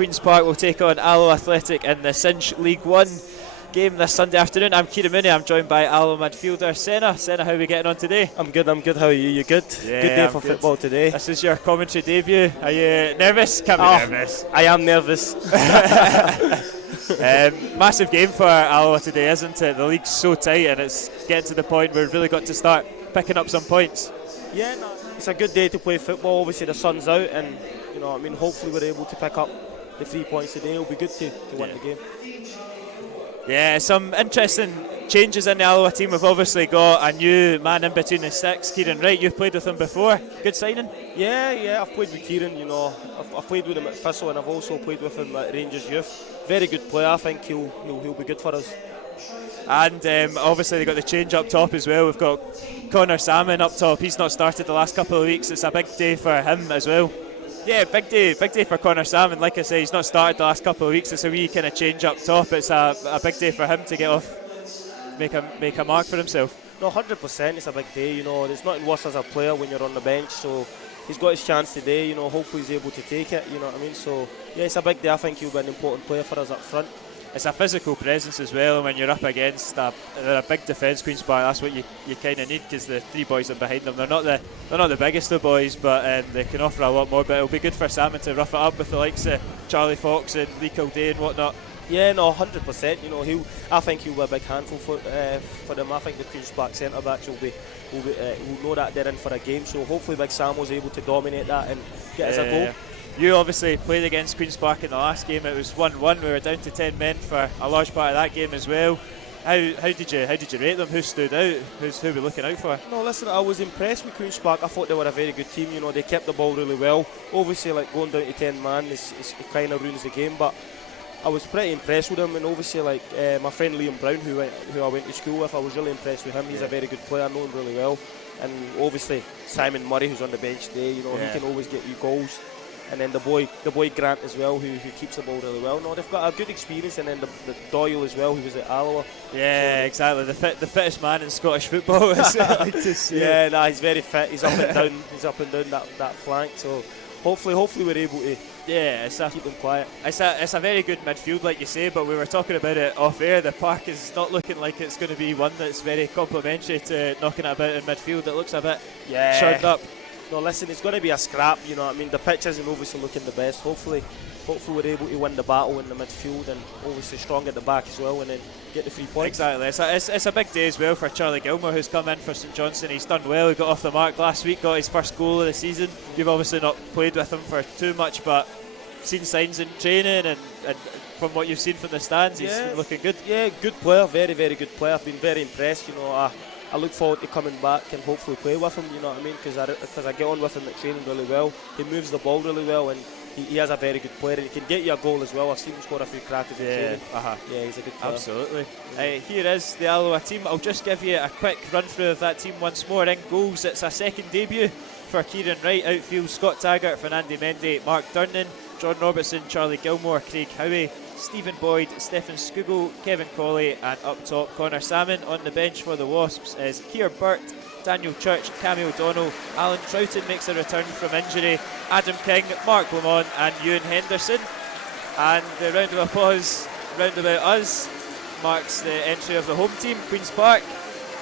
Queen's Park will take on Alloa Athletic in the Cinch League 1 game this Sunday afternoon. I'm Kieran Mooney. I'm joined by Alloa midfielder Senna. Senna, how are we getting on today? I'm good. How are you? You good? Yeah, good day I'm for good. football today. This is your commentary debut. Are you nervous? Can't be nervous. I am nervous. Massive game for Alloa today, isn't it? The league's so tight and it's getting to the point where we've really got to start picking up some points. Yeah, no, it's a good day to play football. Obviously the sun's out and hopefully we're able to pick up the 3 points today. It'll be good to win the game. Yeah, some interesting changes in the Alloa team. We've obviously got a new man in between the sticks, Kieran Wright. You've played with him before. Good signing? Yeah, I've played with Kieran. I've played with him at Thistle and I've also played with him at Rangers Youth. Very good player. I think he'll be good for us. And obviously they've got the change up top as well. We've got Connor Salmon up top. He's not started the last couple of weeks. It's a big day for him as well. Yeah, big day for Connor Salmon. Like I say, he's not started the last couple of weeks. It's a wee kind of change up top. It's a big day for him to get off, make a mark for himself. No, 100%. It's a big day. There's nothing worse as a player when you're on the bench. So he's got his chance today. Hopefully he's able to take it. You know what I mean? So yeah, it's a big day. I think he'll be an important player for us up front. It's a physical presence as well, and when you're up against a big defence, Queen's Park, that's what you kind of need, because the three boys are behind them. They're not the biggest of boys, but they can offer a lot more. But it'll be good for Salmon to rough it up with the likes of Charlie Fox and Lee Kildare and whatnot. Yeah, no, 100%. I think he'll be a big handful for them. I think the Queen's Park centre backs will know that they're in for a game. So hopefully Big Sam was able to dominate that and get us a goal. You obviously played against Queen's Park in the last game. It was 1-1. We were down to 10 men for a large part of that game as well. How did you rate them? Who stood out? Who are we looking out for? No, listen, I was impressed with Queen's Park. I thought they were a very good team. They kept the ball really well. Obviously, like going down to 10 man, it kind of ruins the game. But I was pretty impressed with them. And obviously, like my friend Liam Brown, who I went to school with, I was really impressed with him. He's a very good player. I know him really well. And obviously Simon Murray, who's on the bench today. He can always get you goals. And then the boy Grant as well, who keeps the ball really well. No, they've got a good experience, and then the Doyle as well, who was at Alloa. Yeah, so exactly. The fittest man in Scottish football. Is like to see. Yeah, he's very fit. He's up and down. He's up and down that flank. So hopefully we're able to. Yeah, keep them quiet. It's a very good midfield, like you say. But we were talking about it off air. The park is not looking like it's going to be one that's very complimentary to knocking it about in midfield. It looks a bit shirred up. No, listen, it's going to be a scrap, you know what I mean? The pitch isn't obviously looking the best. Hopefully we're able to win the battle in the midfield and obviously strong at the back as well, and then get the 3 points. Exactly. It's a big day as well for Charlie Gilmore, who's come in for St Johnstone. He's done well. He got off the mark last week, got his first goal of the season. You've obviously not played with him for too much, but seen signs in training and from what you've seen from the stands, he's looking good. Yeah, good player, very, very good player. I've been very impressed, I look forward to coming back and hopefully play with him, you know what I mean, because I get on with him at training really well. He moves the ball really well, and he has a very good player, and he can get you a goal as well. I've seen him score a few crackers in training. Yeah, he's a good player. Absolutely. Here is the Alloa team. I'll just give you a quick run through of that team once more. In goals, it's a second debut for Kieran Wright. Outfield, Scott Taggart, Fernando Mendy, Mark Durnan, John Robertson, Charlie Gilmore, Craig Howie, Stephen Boyd, Stephen Skugel, Kevin Colley, and up top Connor Salmon. On the bench for the Wasps is Keir Burt, Daniel Church, Cammy O'Donnell, Alan Troughton makes a return from injury, Adam King, Mark Lamont and Ewan Henderson. And the round of applause round about us marks the entry of the home team, Queen's Park.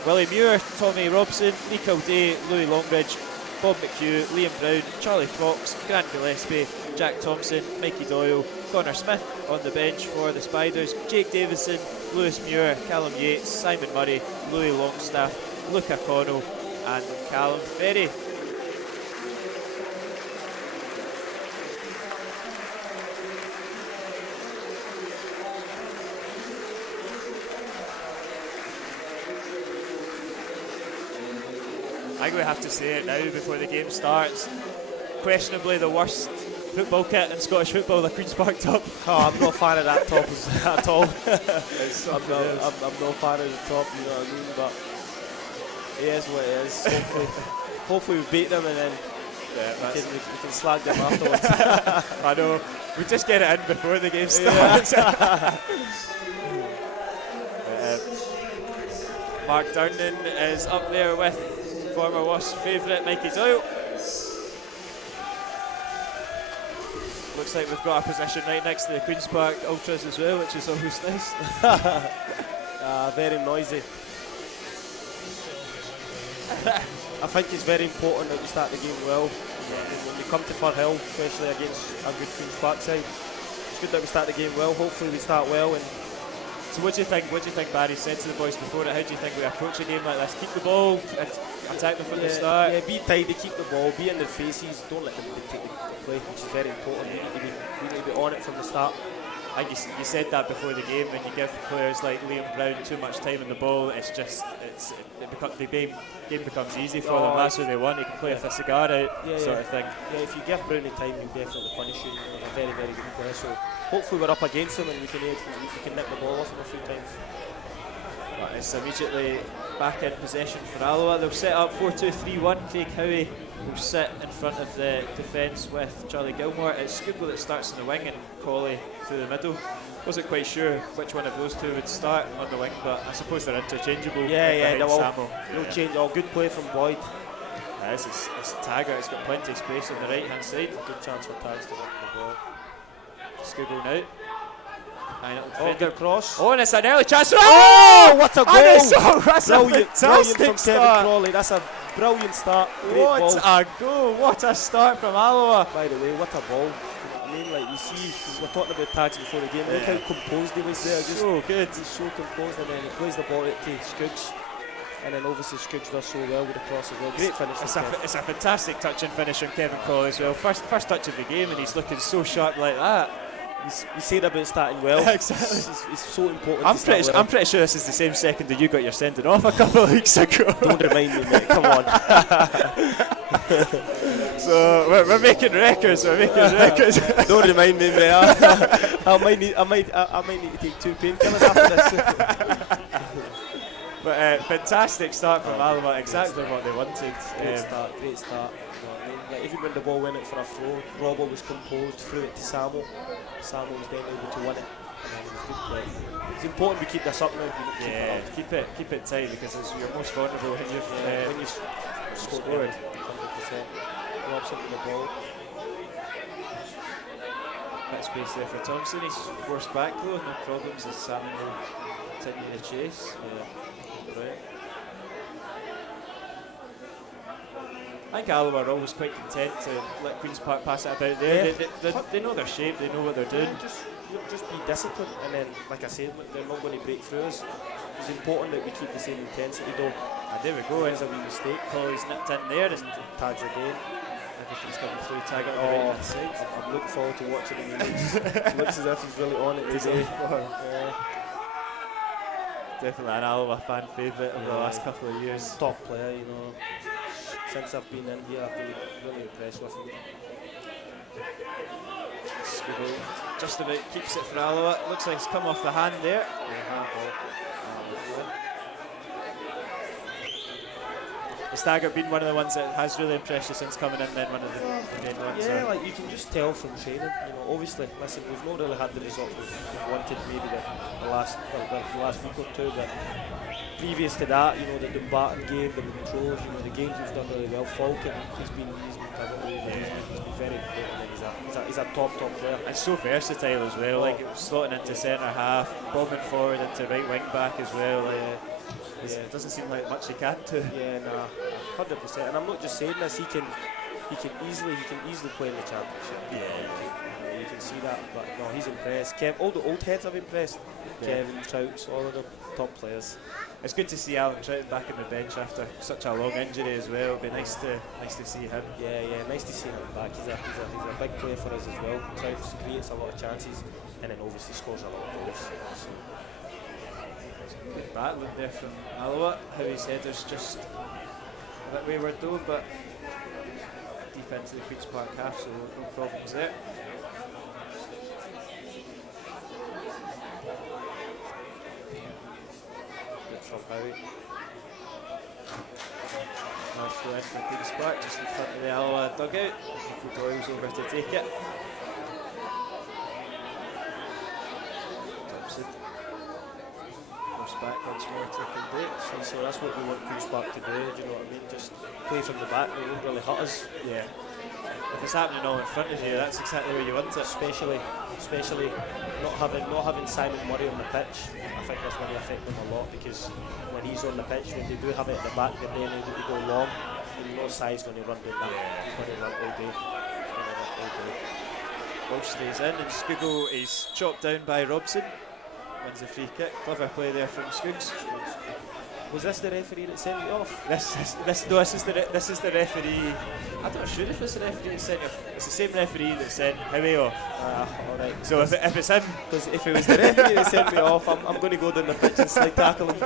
Willie Muir, Tommy Robson, Lee Kildare, Louis Longridge, Bob McHugh, Liam Brown, Charlie Fox, Grant Gillespie, Jack Thompson, Mikey Doyle, Connor Smith. On the bench for the Spiders, Jake Davison, Lewis Muir, Callum Yates, Simon Murray, Louis Longstaff, Luca Connell and Callum Ferry. I think we have to say it now before the game starts. Questionably the worst football kit in Scottish football, the Queen's Park top. Oh, I'm not a fan of that top at all. I'm not a fan of the top, you know what I mean? But it is what it is. Hopefully we beat them and then we can slag them afterwards. I know. We just get it in before the game starts. Mark Durnan is up there with former Wasps favourite Mikey Doyle. Looks like we've got our position right next to the Queen's Park Ultras as well, which is always nice. Very noisy. I think it's very important that we start the game well. When we come to Firhill, especially against a good Queen's Park side, it's good that we start the game well. Hopefully we start well. And so what do you think? What do you think Barry said to the boys before it? How do you think we approach a game like this? Keep the ball, attack them from the start. Yeah, be tight, keep the ball, be in their faces. Don't let them dictate the play, which is very important. We need to be on it from the start. I think you said that before the game. When you give players like Liam Brown too much time on the ball, it's just the game becomes easy for them. That's what they want. They can play with a cigar out, sort of thing. Yeah, if you give Brown the time, he'll definitely punish you. He's a very, very good player. So hopefully we're up against him and we can nick the ball off him a few times. But it's immediately back in possession for Alloa. They'll set up 4-2-3-1. Craig Howie will sit in front of the defence with Charlie Gilmore. It's Scuba that starts in the wing and Colley through the middle. Wasn't quite sure which one of those two would start on the wing, but I suppose they're interchangeable. No change. All good play from Boyd. This is Taggart. He's got plenty of space on the right hand side. Good chance for Tags to win the ball. Scuba now. Good cross. Oh, and it's an early chance. Oh, what a goal! That's brilliant from start. Kevin Crawley. That's a brilliant start. What a goal! What a start from Alloa. By the way, what a ball! I mean, like you see, we were talking about Tags before the game. Look how composed he was there. Just so good. He's so composed, and then he plays the ball to Skuggs, and then obviously Skuggs does so well with the cross as well. Great finish. It's a fantastic touch and finish from Kevin Crawley as well. First touch of the game, and he's looking so sharp like that. We said about starting well. Exactly. It's so important. I'm pretty sure this is the same second that you got your sending off a couple of weeks ago. Don't remind me, mate. Come on. So we're making records. Don't remind me, mate. I might need to take 2 painkillers after this. But fantastic start from Alloa. Exactly what they wanted. Great start. Like even when the ball went out for a throw, Robbo was composed, threw it to Samo. Samo was then able to win it. And it was good play. It's important we keep this up now. Keep it tight because you're most vulnerable when you've scored. 100%. Robson with the ball. Bit of space there for Thompson. He's forced back though, no problems as Salmon will continue the chase. Right. I think Alloa are always quite content to let Queen's Park pass it about there. They know their shape, they know what they're doing. Just be disciplined, and then, like I said, they're not going to break through us. It's important that we keep the same intensity though. There we go. It's a wee mistake. Colley's nipped in there and Tags again. Everything's coming through. Taggart on the right hand side. I'm looking forward to watching him. He looks as if he's really on it today. Definitely an Alloa fan favourite over the last couple of years. Top player, you know. Since I've been in here, I've been really impressed with him. Just about keeps it for Alloa. Looks like it's come off the hand there. Has Taggart been one of the ones that has really impressed you since coming in, then one of the main ones? Yeah, like you can just tell from training. You know, obviously, listen, we've not really had the results we've wanted maybe the last week or two, but previous to that, you know, the Dumbarton game, the controls, you know, the games we've done really well. Falcon, he's been pivotal. He's been very important. He's a top player. And so versatile as well. Like slotting into centre half, bombing forward into right wing back as well. It doesn't seem like much he can do. Yeah, nah, 100%. And I'm not just saying this. He can easily play in the championship. Yeah, you can see that. But no, he's impressed. All the old heads have impressed. Kevin, Trouts, all of them top players. It's good to see Alan Trouton back on the bench after such a long injury as well. It'll be nice to see him. Yeah, nice to see him back. He's a big player for us as well. Trouts creates a lot of chances, and then obviously scores a lot of goals. So. Good battling there from Alloa. Howie's header's just a bit wayward though, but deep into the Queen's Park half, so no problems there. From Howie. Nice throw in for Queen's Park, just in front of the Alloa dugout. Doyle's over to take it. Thompson. Force back once more, taking it. So that's what we want Queen's Park to do, do you know what I mean? Just play from the back, they won't really hurt us. Yeah. if it's happening all in front of you, that's exactly where you want it. Especially not having Simon Murray on the pitch. I think that's going to affect them a lot, because when he's on the pitch, when they do have it at the back, they're then able to go long. And you know Si's going to run down that. He's going to run all day. Ball stays in, and Skugel is chopped down by Robson. Wins the free kick. Clever play there from Skuggs. Was this the referee that sent me off? This is the referee. I'm not sure if it's the referee that sent you off. It's the same referee that sent Howie off. Alright. So if it's him, because if it was the referee that sent me off, I'm going to go down the pitch and slide tackle him.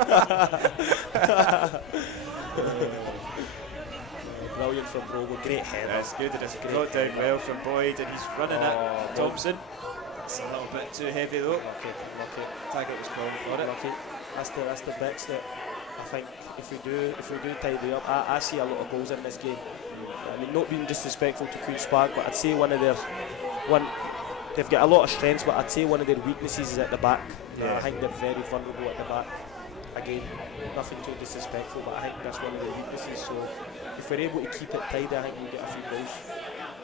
Brilliant from Brogo, great header. That's good. It's got down well from Boyd, and he's running it. Thompson. It's a little bit too heavy though. Lucky. Taggart was calling for it. Lucky. That's the bits that I think if we do tidy up, I see a lot of goals in this game. I mean, not being disrespectful to Queen's Park, but I'd say they've got a lot of strengths, but I'd say one of their weaknesses is at the back. I think they're very vulnerable at the back. Again, nothing too disrespectful, but I think that's one of their weaknesses. So if we're able to keep it tidy, I think we'll get a few goals.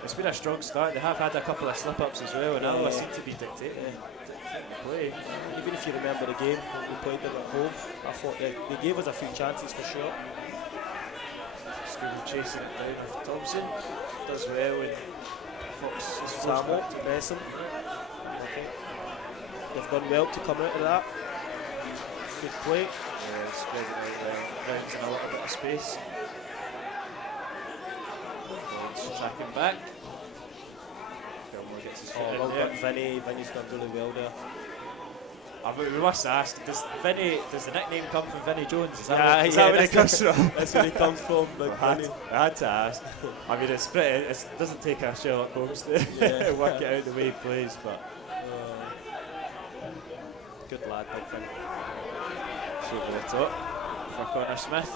It's been a strong start. They have had a couple of slip-ups as well, and Alloa seem to be dictating play. Even if you remember the game when we played them at home, I thought they gave us a few chances for sure. Still chasing it down with Thompson. Does well, and Fox is Samo to press him. They've done well to come out of that. Good play. Yeah, spreading out there. Rounds in a little bit of space. Tracking back. Gilmore gets his foot in well there. done, Vinny. Vinny's done really well there. We must ask, does the nickname come from Vinnie Jones? Is that Yeah, where it comes from? That's where he comes from. Like I had to ask. I mean, it doesn't take a Sherlock Holmes to work it out the way he plays, but good lad, big Vinny. So over the top for Connor Smith.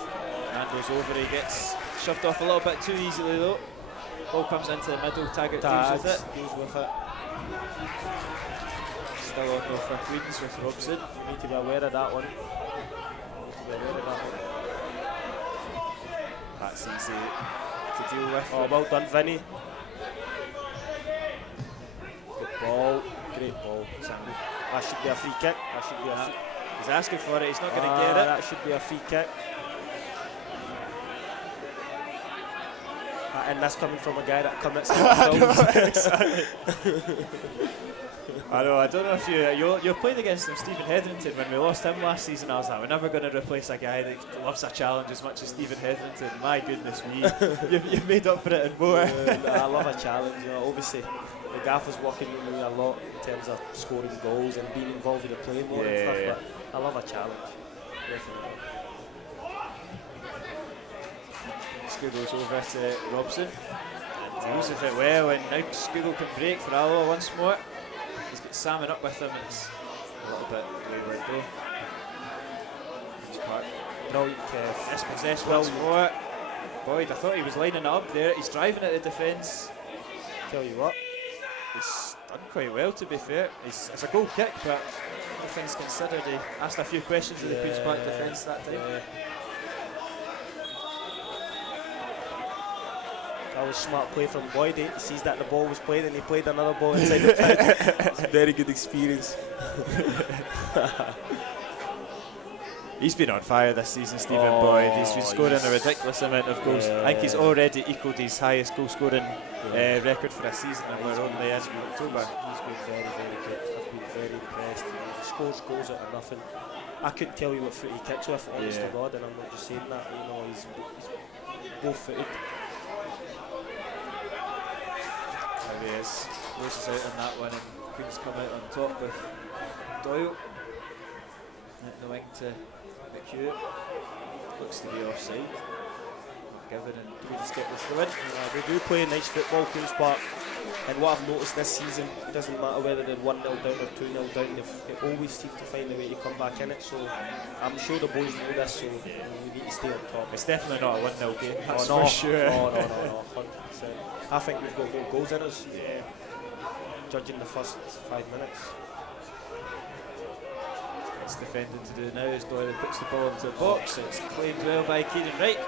And goes over, he gets shoved off a little bit too easily though. Ball comes into the middle, Taggart deals with it. Still on though for Queens with Robson. You need to be aware of that one. That's easy to deal with. Oh, well done, Vinny. Good ball. Great ball. That should be a free kick. He's asking for it, he's not going to get it. That should be a free kick. And that's coming from a guy that commits exactly. I don't know if you're playing against him, Stephen Hetherington. When we lost him last season, I was like, we're never going to replace a guy that loves a challenge as much as Stephen Hetherington. My goodness me, you've made up for it and more. I love a challenge. You know, obviously, the gaffer's working with me a lot in terms of scoring goals and being involved in the play more and stuff. But I love a challenge. Definitely. Goes over to Robson and deals with it well, and now Skugel can break for Alloa once more. He's got Salmon up with him, and it's a little bit wayward though. Brilliant. Dispossessed once more. Boyd, I thought he was lining it up there. He's driving at the defence. Tell you what, he's done quite well to be fair. It's a goal kick, but all things considered, he asked a few questions of the Queen's Park defence that time. That was smart play from Boyd. He sees that the ball was played and he played another ball inside the pitch. It's a very good experience. He's been on fire this season, Stephen Boyd. He's been scoring a ridiculous amount of goals. I think he's already equalled his highest goal scoring record for a season, and we're only in October. He's been very, very good. I've been very impressed. He scores goals out of nothing. I couldn't tell you what foot he kicks with, honest to God, and I'm not just saying that. You know, he's both footed. There he is. Closes out on that one, and Queen's come out on top with Doyle. At the wing to McHugh. Looks to be offside. Not given, and Queen's get the win. We do play nice football, Queen's Park. And what I've noticed this season, it doesn't matter whether they're 1-0 down or 2-0 down, they always seem to find a way to come back in it. So I'm sure the boys know this, so we need to stay on top. It's definitely not a 1-0 game, that's for sure. No, 100%. I think we've got more goals in us, judging the first 5 minutes. It's defending to do now as Doyle puts the ball into the box. It's claimed well by Kieran Wright.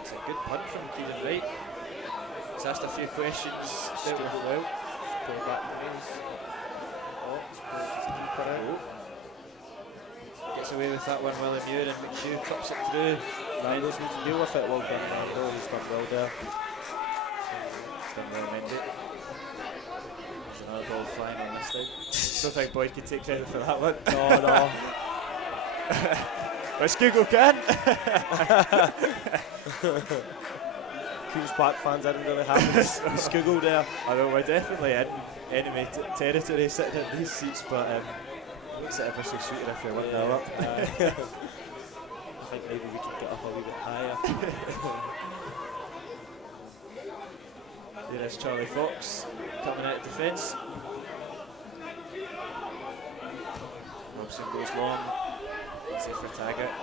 It's a good punt from Kieran Wright. He's asked a few questions. Dealt with it well. Play back to Mays. Oh, it's keeper out. Gets away with that one, William Muir, and McHugh clips it through. Nando's needs to deal with it. Well done, Nando. He's done well there. He's done well, Mendy. There's another ball flying on this side. Don't think Boyd can take credit for that one. No. But Skugel can. Queen's Park fans aren't really happy with Skugel there. I know, we're definitely in enemy territory sitting in these seats, but it makes it ever so sweeter if you're 1-0 up. I think maybe we can get up a wee bit higher. There is Charlie Fox coming out of defence. Robson goes long, easy for Taggart.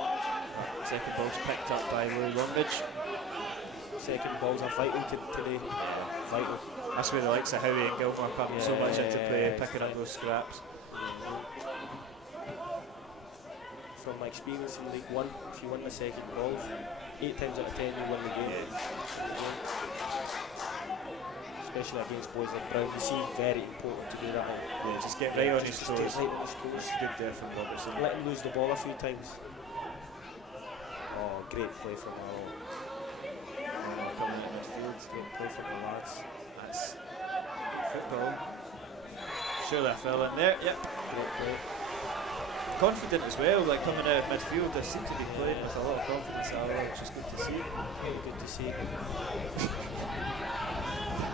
Second ball's picked up by Louis Longridge. Second balls are vital today. Vital. That's where the likes of Howie and Gilmore come so much into play, picking up those scraps. From my experience in League One, if you win the second balls, 8 times out of 10 you win the game. Especially against boys like Brown, you see very important to do that. Yeah, just get right on his toes. Get right on his toes. Good there from Robertson. Let him lose the ball a few times. Oh, great play from Alloa. Coming in midfield. Great play from the lads. That's football. Surely I fell in there. Yep. Great play. Confident as well, like coming out of midfield. They seem to be playing with a lot of confidence, which is good to see. Really good to see.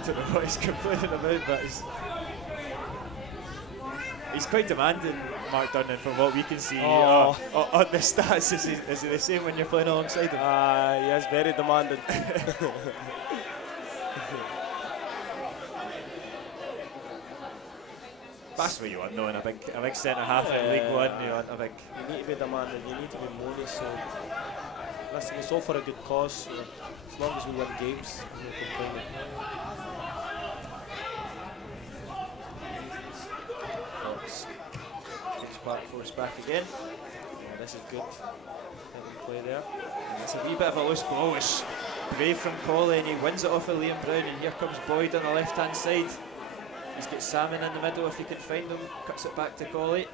Don't know what he's complaining about, but he's quite demanding, Mark Durnan, from what we can see on the stats. Is he the same when you're playing alongside him? He is very demanding. That's what you want, knowing a big centre half in League One. You want a big. You need to be demanding. You need to be moany. So listen, it's all for a good cause. So as long as we win games, we're complaining. Takes back, force back again. Yeah, this is good. Let him play there. And it's a wee bit of a loose ball. It's brave from Colley, and he wins it off of Liam Brown. And here comes Boyd on the left-hand side. He's got Salmon in the middle if he can find him. Cuts it back to Colley.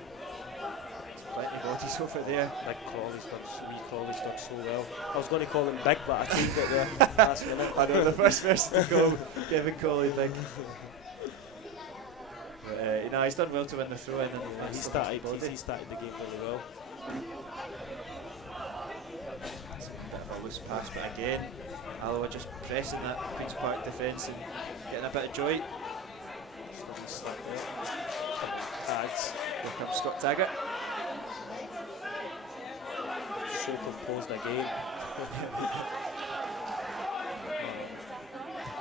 Plenty of bodies over there. Big Crawley's done so well. I was going to call him Big, but I changed it there last minute. I know, the first person to call Kevin Colley Big. But, he's done well to win the throw-in. He started the game really well. A loose pass, but again, Alloa just pressing that Queen's Park defence and getting a bit of joy. Here comes Scott Taggart. So composed again.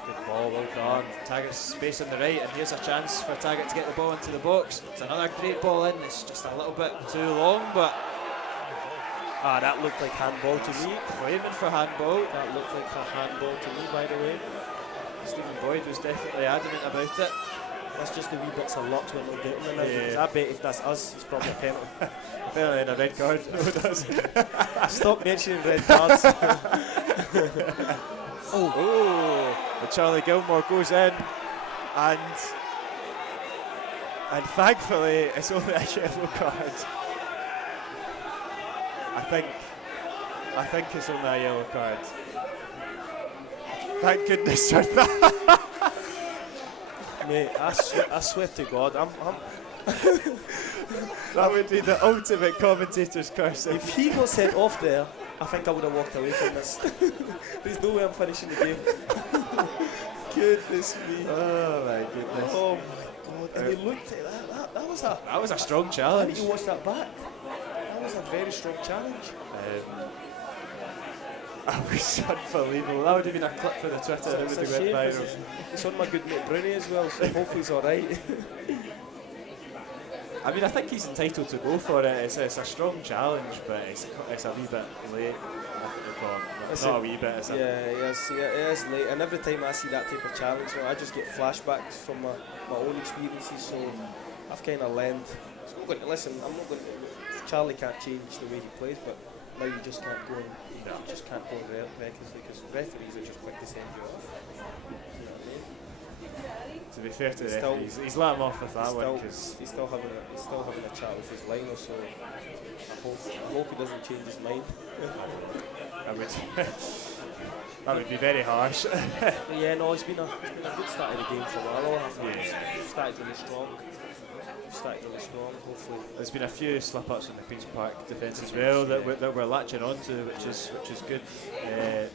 Good ball, well done. Taggart's space on the right, and here's a chance for Taggart to get the ball into the box. It's another great ball in. It's just a little bit too long, but that looked like handball to me. Claiming for handball. That looked like a handball to me, by the way. Stephen Boyd was definitely adamant about it. That's just the wee bits of luck when we're getting them now. Because I bet if that's us, it's probably a penalty. Apparently in a red card. No, it does. Stop mentioning red cards. But Charlie Gilmore goes in, and thankfully it's only a yellow card. I think it's only a yellow card. Thank goodness for that. Mate, I swear to God, that would be the ultimate commentator's curse. If he got sent off there, I think I would have walked away from this. There's no way I'm finishing the game. Goodness me. Oh my goodness. Oh my God. And he looked at that. That was a strong challenge. I need to watch that back. That was a very strong challenge. That was unbelievable. That would have been a clip for the Twitter. It would have went viral. It's on my good mate Bruni as well, so hopefully he's alright. I mean, I think he's entitled to go for it. It's a strong challenge, but it's a wee bit late. Not a wee bit. It is late. And every time I see that type of challenge, I just get flashbacks from my own experiences. So I've kind of learned. Charlie can't change the way he plays, but now you just can't go and recklessly because referees are just quick to send you off. To be fair to the Still- referee, he's let him off with that one Still, because he's still having a chat with his liner, so I hope he doesn't change his mind. that would that would be very harsh. But yeah, no, it's been a good start of the game for Alloa. I think we've started really strong. Hopefully, There's been a few slip-ups in the Queen's Park defence as well that we're latching on to, which is good.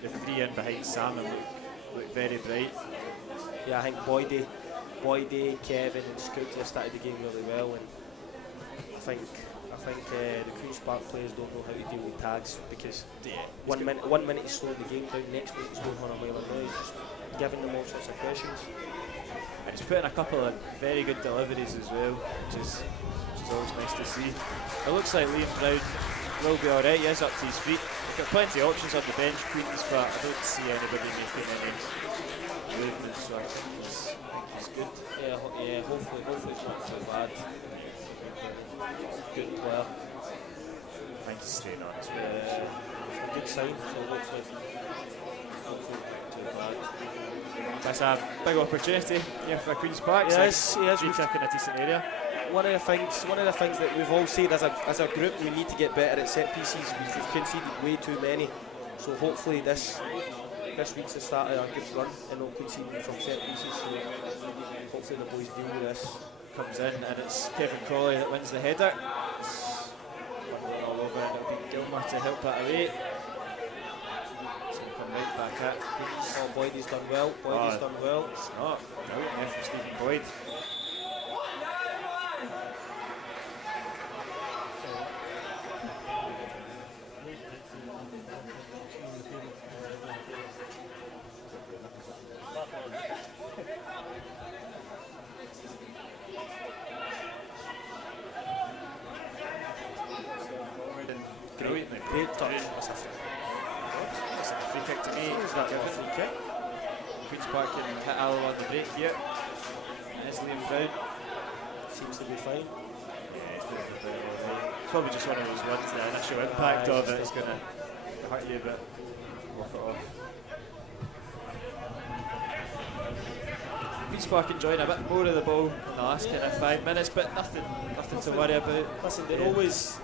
The three in behind Salmon look very bright. yeah, I think Boydie, Kevin, and Scooter started the game really well, and I think the Queen's Park players don't know how to deal with tags because one minute he's slowing the game down, next minute he's going on a mile an hour, he's just giving them all sorts of questions. And he's put in a couple of very good deliveries as well, which is always nice to see. It looks like Liam Brown will be alright. He is up to his feet. We've got plenty of options on the bench, Queens, but I don't see anybody making any movement, so I think he's good. Yeah, hopefully it's not too bad. Good player. I think he's staying on as well. A good sign, so hopefully not too bad. That's a big opportunity here for Queen's Park. Yes, Free kick in a decent area. One of the things that we've all said as a group, we need to get better at set pieces. We've conceded way too many, so hopefully this week's the start of a good run and not conceding from set pieces. So hopefully the boys deal with this. Comes in and it's Kevin Crawley that wins the header. It's all over and it'll be Gilmer to help that away. It's going to come right back at. Oh, Boydie's done well. Done well. It's not. No, there from Stephen Boyd. Great touch. That's a free kick to me. Is that a free kick? Queen's Park can hit Alloa on the break here. There's Liam Brown. Seems to be fine. Yeah, it's probably just one of those ones, the initial impact of it is going to hurt you a bit. Walk it off. Queen's Park enjoying a bit more of the ball in the last kind of 5 minutes, but nothing to worry about. Listen, they're always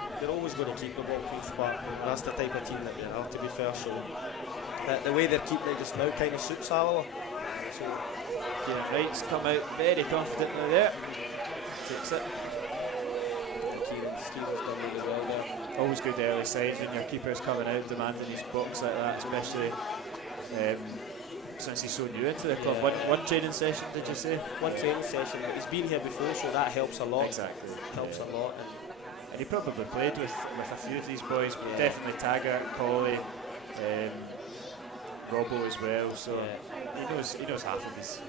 going to keep the ball, Queen's Park. That's the type of team that they are, to be fair. So the way they're keeping it just now kind of suits Alloa. So Kieran Wright's come out very confidently there. Takes it. Kieran's done really well there. Always good early signs when your keeper's coming out demanding his box like that, especially since he's so new into the club. Yeah. One training session, did you say? One training session, but he's been here before, so that helps a lot. Exactly. Helps a lot. And he probably played with a few of these boys, but definitely Taggart, Colley, Robbo as well. So he knows half of his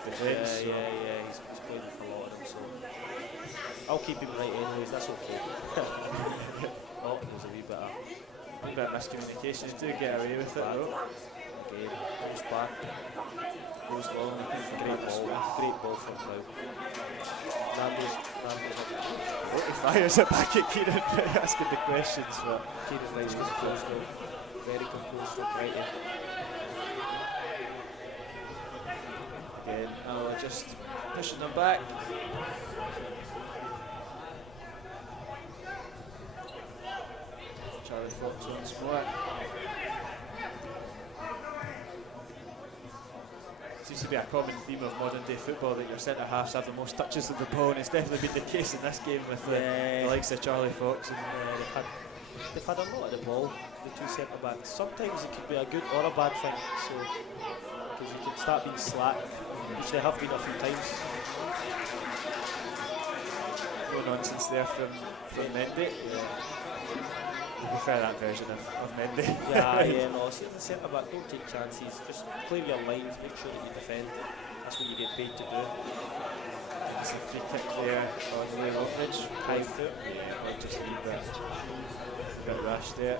defence. Yeah. He's played with a lot of them, so I'll keep him right anyways. That's okay. Oh, there's a wee bit of miscommunication. Do get away with it though. Again, goes back, goes long. Great ball from now. Nando's He fires it back at Kieran, asking the questions. But Kieran Wright's composed now. Very composed from Brighton. again, Alloa just pushing them back. Charlie Fox once more. Seems to be a common theme of modern day football that your centre halves have the most touches of the ball, and it's definitely been the case in this game with the likes of Charlie Fox. And they've had a lot of the ball, the two centre backs. Sometimes it could be a good or a bad thing, so because you can start being slack, which they have been a few times. no nonsense there from Mendy. I prefer that version of Mendy. No, see the centre back, don't take chances, just play your lines, make sure that you defend. That's what you get paid to do. It's a free kick there on Ray Lockridge. High foot. Yeah, just a wee bit rash there.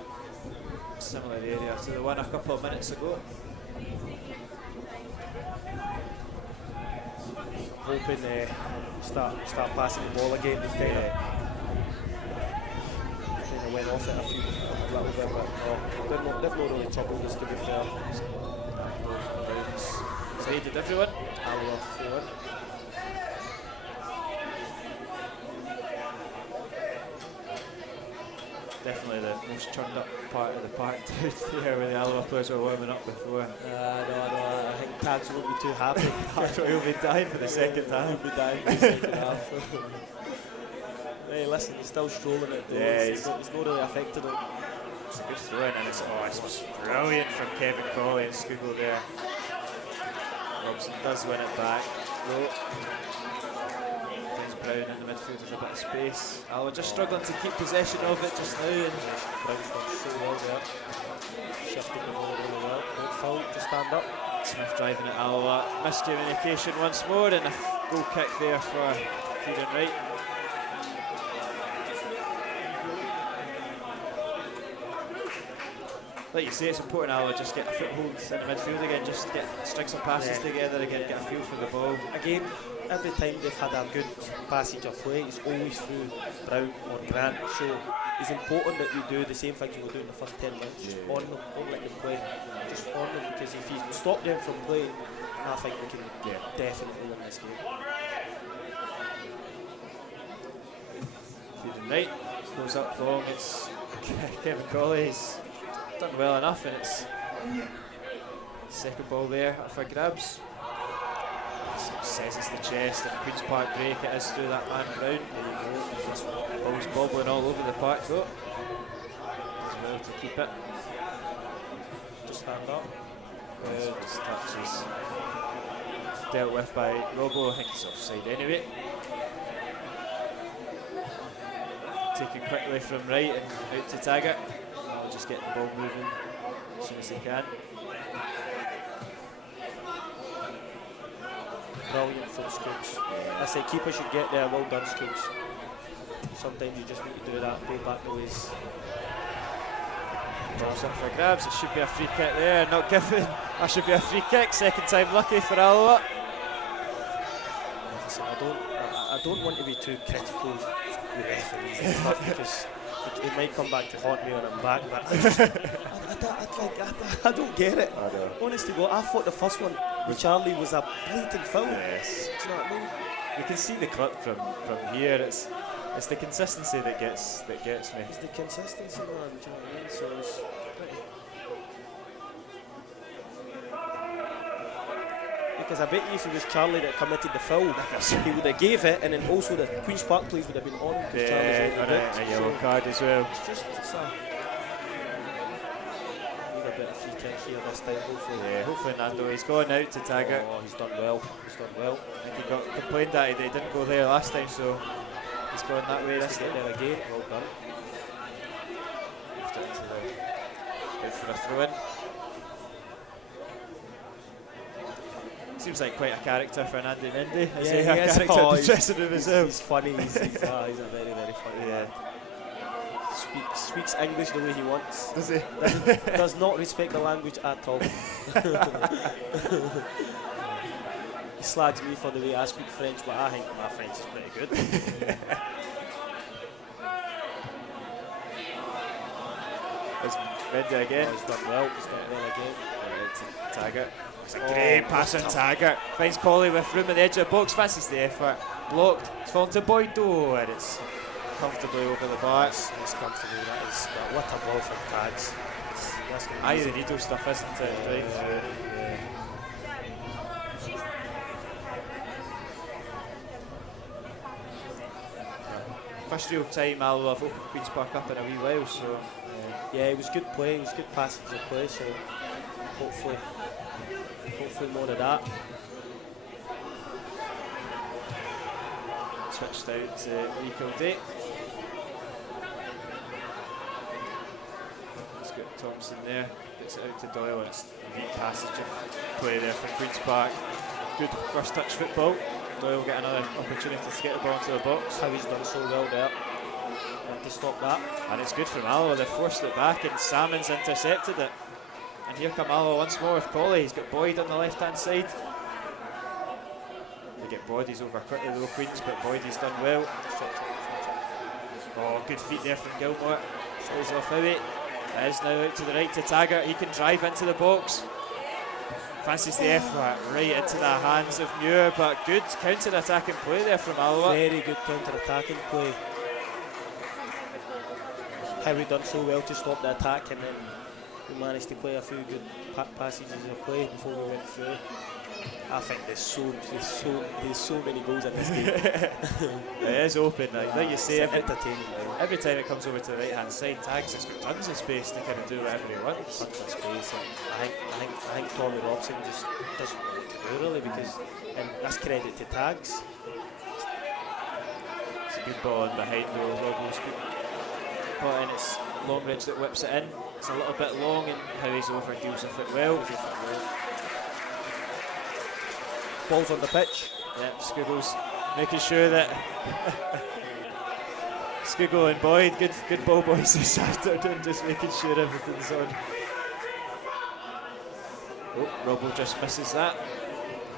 Similar area to the one a couple of minutes ago. Hoping start passing the ball again. They've kind of went off it a little bit, but they've not really troubled us, to be fair. He's raided everyone. Alloa 4. definitely the most churned up part of the park down there where the Alloa players were warming up before. No, I think Tags won't be too happy. He'll be dying for the second half. He'll be dying for the second half. Hey, listen, he's still strolling it though. Yeah, it's not really affected him. It's a good throw in, and it's brilliant from Kevin Colley and Scoogall there. Robson does win it back. Finds Brown in the midfield with a bit of space. Alloa just struggling to keep possession of it just now. And Brown's done so well there. Shifting the ball really well. Good foul to stand up. Smith driving at Alloa. Miscommunication once more, and a goal kick there for Kieran Wright. Like you say, it's important Alloa just get a foothold in the midfield again, just string some passes together again, get a feel for the ball. Again, every time they've had a good passage of play, it's always through Brown or Grant. So it's important that you do the same things you were doing the first 10 minutes. Just on them, don't let them play. Just on them, because if you stop them from playing, I think we can definitely win this game. Kieran Wright goes up long, it's Kevin Colley's done well enough, and it's second ball there up for grabs. Says it's the chest, and Queen's Park break it is through that man Brown. There you go. Ball's bobbling all over the park though. As well to keep it. Just stand up. Good touches. Dealt with by Robbo. I think he's offside anyway. Taken quickly from Wright and out to Taggart. I'll just get the ball moving as soon as he can. Brilliant from Scoots. I say keeper should get there. Well done, Scoots. Sometimes you just need to do that. Go back the ways. Drops in for grabs. It should be a free kick there. Not given. That should be a free kick. Second time lucky for Alloa. Listen, I don't want to be too critical with referees and stuff because it might come back to haunt me when I'm back. But I don't get it. I know. Honest to God, I thought the first one with Charlie was a blatant foul. Yes. Do you know what I mean? You can see the clip from here. It's the consistency that gets me. It's the consistency, man. Do you know what I mean? So it's pretty. Because I bet you if it was Charlie that committed the foul, he would have gave it, and then also the Queen's Park players would have been on. Yeah, and a yellow card as well. It's just need a bit of free kick here this time, hopefully. Yeah, hopefully Nando. He's gone out to Taggart. Oh, he's done well. He's done well. I think he got complained that he didn't go there last time, so he's going that way this time. There again. Well done. Out for a throw-in. Seems like quite a character for Andy Mendy. Is he a character in the dressing room as well? He's funny. He's a very, very funny man. Speaks English the way he wants. Does he? Does not respect the language at all. He slags me for the way I speak French, but I think my French is pretty good. There's Mendy again. He's done well. He's done well again. To Taggart. It's a great pass on Taggart. Finds Colley with room at the edge of the box. Fancies the effort. Blocked. It's fallen to Boydo, and it's comfortably over the bar. It's comfortable. That is. What a ball from Tags. Aye, the needle stuff, isn't it? Right through. First real time Alloa have opened Queen's Park up in a wee while, so yeah, it was good play. It was good passage of play. So hopefully more of that. Switched out to Rico Day. He's got Thompson there. Gets it out to Doyle, and it's a neat passage of play there for Queen's Park. Good first touch football. Doyle get another opportunity to get the ball into the box. How he's done so well there. To stop that. And it's good from Alloa. They've forced it back, and Salmon's intercepted it. And here come Alloa once more with Colley. He's got Boyd on the left hand side. They get bodies over quickly though, Queens, but Boyd's done well. Oh, good feet there from Gilmore. Shows off Howie. It is now out to the right to Taggart. He can drive into the box. Fancies the effort right into the hands of Muir, but good counter-attacking play there from Alloa. Very good counter-attacking play. how we done so well to stop the attack, and then we managed to play a few good passages of play before we went through. I think there's so many goals in this game. It is open, like you say. Entertaining. Every time it comes over to the right hand side, Tags has got tons of space to kind of do whatever he wants. Tons of space, and I think Tommy Robson just doesn't know what to do really, because, and that's credit to Tags. It's a good ball in behind though. Robbo's put in. It's Longridge that whips it in. It's a little bit long, and how he's over deals with it well. Ball's on the pitch. Yep, Scoogle's making sure that Scoogle and Boyd, good ball boys this afternoon, just making sure everything's on. Oh, Robbo just misses that.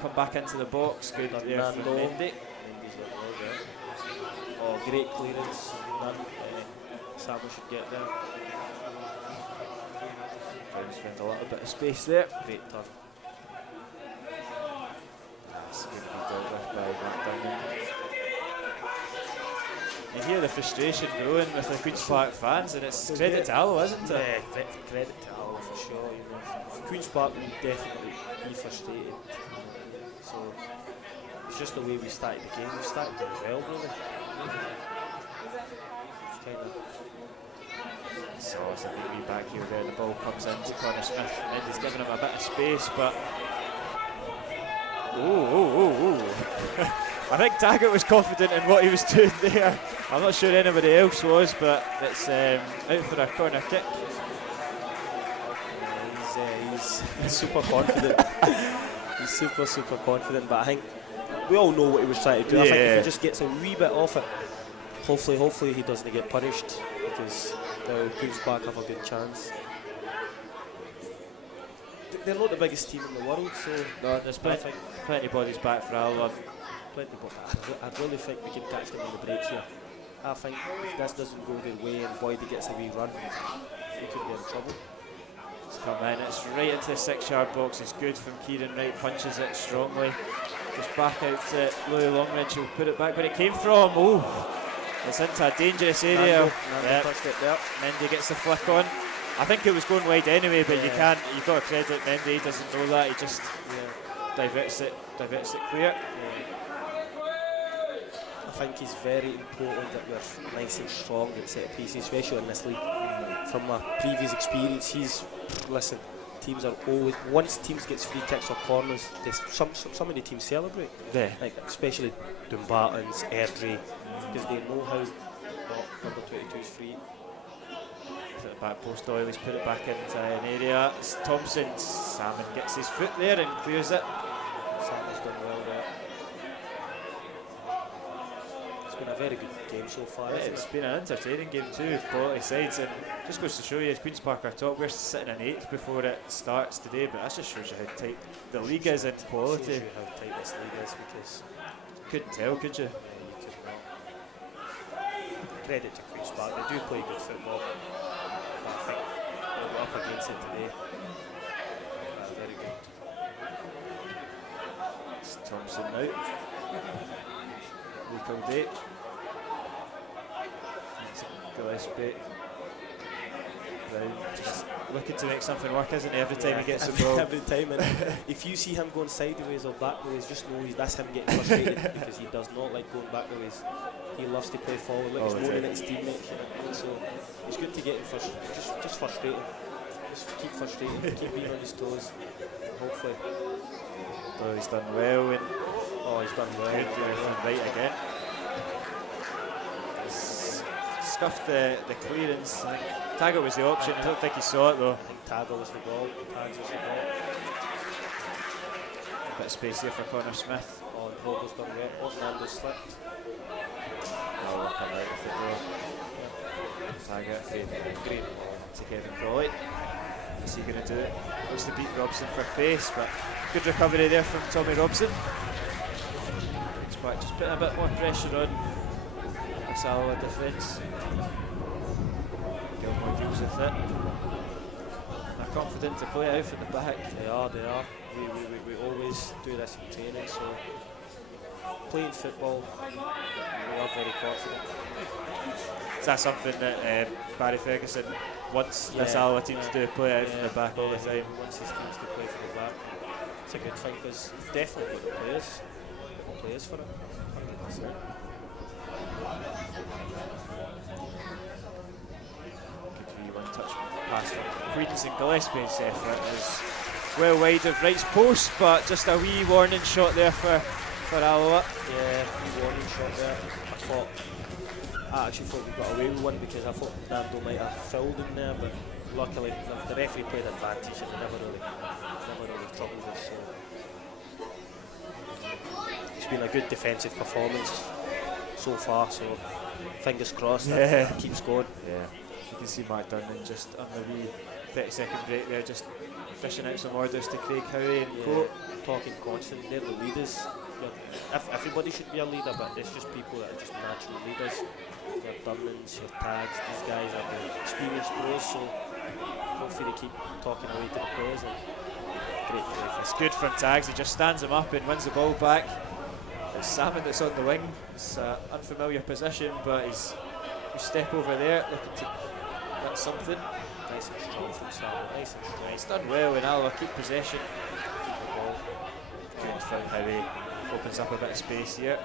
Come back into the box. Good there from Mendy. Oh, great clearance. Sabo should get there. Brown's found a little bit of space there. Great turn. That's going to be dealt with by McDonald. You hear the frustration growing with the Queen's Park fans, and it's credit to Alloa, isn't it? Yeah, credit to Alloa for sure. You know, Queen's Park will definitely be frustrated. So it's just the way we started the game. We started doing well, really. It's kind of. So it's a wee back here there. The ball comes into Connor Smith, and he's giving him a bit of space, but. Ooh. I think Taggart was confident in what he was doing there. I'm not sure anybody else was, but it's out for a corner kick. He's super confident. He's super confident, but I think we all know what he was trying to do. I think if he just gets a wee bit off it, hopefully he doesn't get punished, because now Queen's Park have a good chance. They're not the biggest team in the world, so no, there's plenty bodies back for Alloa. I really think we can catch them on the breaks here. I think if this doesn't go their way and Boyd gets a wee run, we could be in trouble. It's come in, it's right into the 6-yard box. It's good from Kieran Wright, punches it strongly. Just back out to Louis Longridge, he'll put it back where it came from. Oh, it's into a dangerous area. Touched it there. Mendy gets the flick on. I think it was going wide anyway, but you've got to credit Mendy, he doesn't know that, he just diverts it clear. I think it's very important that we're nice and strong at set pieces, especially in this league. From my previous experience, teams are always, once teams gets free kicks or corners, some of the teams celebrate. Yeah. Like especially Dumbarton's, Airdrie, because they know how number 22 is free. At the back post, Doyley's put it back into an area. It's Thompson, Salmon gets his foot there and clears it. Salmon's done well there. It's been a very good game so far. Yeah, it's been an entertaining game too, with quality sides, and just goes to show you, Queen's Park are top. We're sitting in 8th before it starts today, but that just shows you how tight the league is in quality. Shows you how tight this league is, because couldn't tell, could you? Yeah, you could not. Credit to Queen's Park, they do play good football. But I think they'll go up against it today. Very good. It's Thompson now. Luke O'Day. Gillespie. Brown just looking to make something work, isn't he, every time he gets the ball? Every time, and if you see him going sideways or backwards, just know that's him getting frustrated, because he does not like going backwards. He loves to play forward, like he's moaning at his teammates. So it's good to get him just frustrated. Just keep frustrating, keep being on his toes. Hopefully. Oh, he's done well. And he's done well. Good from right again. He's scuffed the clearance. I think Taggart was the option. I don't think he saw it though. I think Taggart was the ball. Tags was the ball. A bit of space here for Connor Smith. Oh, and Bobo's done well. Nando slipped. Oh, look him out of the door. Taggart great to Kevin Crawley. What's he going to do? Looks to beat Robson for pace, but good recovery there from Tommy Robson. Just putting a bit more pressure on this Alloa defence. Gilmore deals with it. They're confident to play out at the back. They are. We always do this in training, so playing football, we are very confident. Is that something that Barry Ferguson wants this Alloa team to do, play out from the back all the time? He wants his teams to play from the back. It's a good thing because he's definitely got the players for it. 100%. Good wee one-touch pass from Queens, and Gillespie's effort is well wide of Wright's post, but just a wee warning shot there for Alloa. Yeah, wee warning shot there. I actually thought we got away with one because I thought Nando might have fouled him there, but luckily the referee played advantage and never really troubled us. So it's been a good defensive performance so far, so fingers crossed that it keeps going. Yeah, you can see Mark Durnan just on the wee 30-second break there, just dishing out some orders to Craig Howie and Co. Talking constantly, they're the leaders. Everybody should be a leader, but there's just people that are just natural leaders. Your Durnans, your Tags, these guys are the experienced pros, so hopefully they keep talking away to the players. And great play. It's good from Tags, he just stands him up and wins the ball back. It's Salmon that's on the wing. It's an unfamiliar position, but he's a step over there looking to get something. Nice and strong from Salmon, nice and strong. He's done well, and Alloa keep possession. Keep the ball. Good from Howie. Opens up a bit of space here.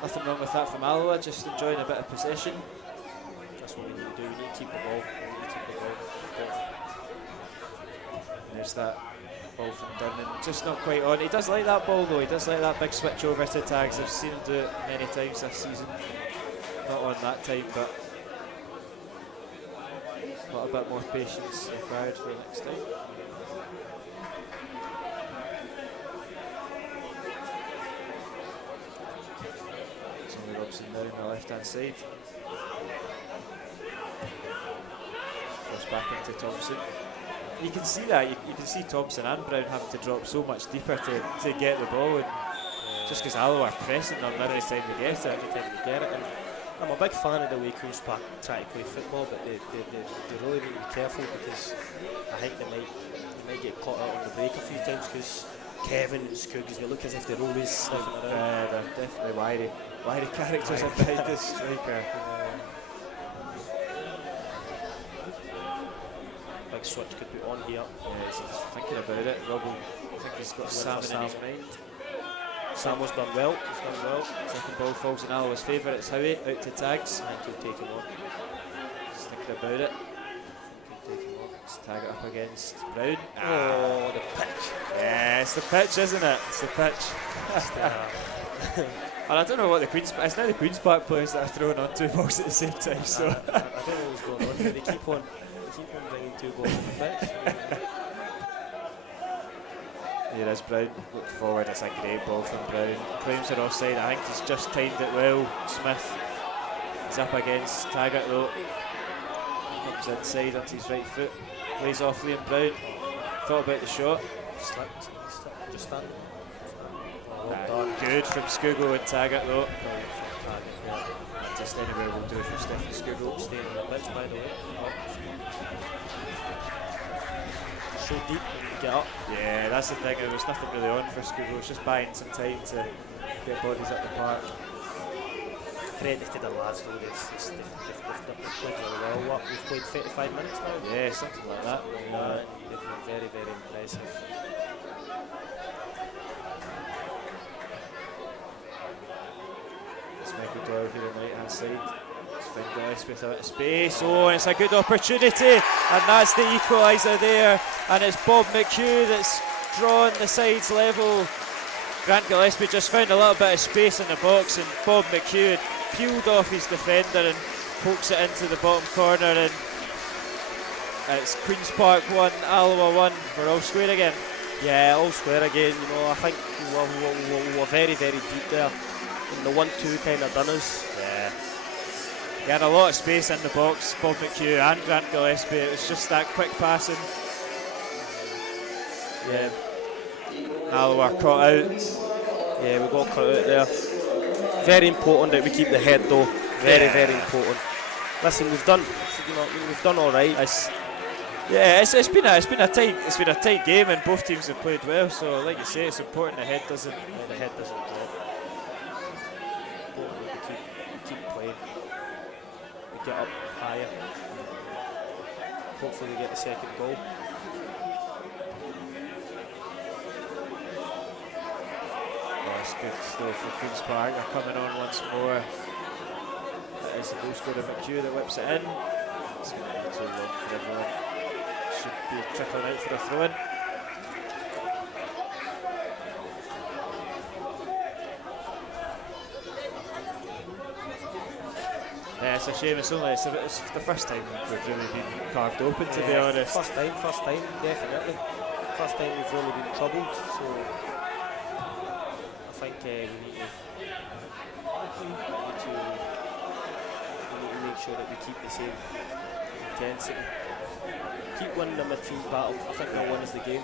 Nothing wrong with that from Alloa, just enjoying a bit of possession. That's what we need to do, we need to keep the ball. And there's that ball from Durnan, just not quite on. He does like that ball though, he does like that big switch over to Tags. I've seen him do it many times this season. Not on that time, but got a bit more patience required for the next time. It's only Robson now on the left hand side. Goes back into Thompson. You can see that, you can see Thompson and Brown having to drop so much deeper to get the ball, and just because Alloa are pressing them every time they get it. And I'm a big fan of the way Queen's Park try to play football, but they really need to be careful because I think they might get caught out on the break a few times because Kevin and Scoogies, they look as if they're always sniffing around. They're definitely wiry characters inside this striker. Big switch could be on here. Yeah, he's thinking about it. Robin, I think he's got Salmon in his mind. Samo's done well. Second ball falls in Alloa's favour. It's Howie out to Tags. I think he'll take him on. Just thinking about it. Let's tag it up against Brown. Oh, the pitch. Yeah, it's the pitch, isn't it? It's the pitch. And I don't know what the Queen's... It's now the Queen's Park players that are throwing on two balls at the same time, so... I don't know what's going on here. They keep on bringing two balls in the pitch. Here is Brown, look forward, it's a great ball from Brown. Claims are offside, I think he's just timed it well. Smith is up against Taggart though. Comes inside onto his right foot, lays off Liam Brown. Thought about the shot. Slipped, just stand. Good from Scugo and Taggart though. Just anywhere will do for Stephen Scugo. Staying on the pitch by the way. So deep when you get up. Yeah, that's the thing, there was nothing really on for Scugo, it's just buying some time to get bodies up the park. Credit to the lads though, they've played really well. We've played 35 minutes now? Yeah, something like that. They've been very, very impressive. It's Michael Doyle here on the right hand side. Gillespie with a bit of space. Oh, and it's a good opportunity, and that's the equaliser there. And it's Bob McHugh that's drawn the sides level. Grant Gillespie just found a little bit of space in the box, and Bob McHugh had peeled off his defender and pokes it into the bottom corner. And it's Queen's Park 1, Alloa 1. We're all square again. Yeah, all square again. You know, I think we were very, very deep there. And the 1-2 kind of done us. Yeah. He had a lot of space in the box, Bob McHugh and Grant Gillespie. It was just that quick passing. Yeah. Alloa caught out. Yeah, we got caught out there. Very important that we keep the head though. Very, very important. Listen, we've done all right. Yeah, it's been a tight game, and both teams have played well. So, like you say, it's important the head doesn't drop. We keep playing. We get up higher. Hopefully, we get the second goal. It's good still for Queen's Park. They're coming on once more. It is the goal scorer McHugh that whips it in. It's going to be too long for everyone. Should be trickling out for a throw in. Yeah, it's a shame. It's the first time we've really been carved open, to be honest. First time, definitely. First time we've really been troubled. So I think we need to make sure that we keep the same intensity. Keep winning the midfield battle. I think that wins the game.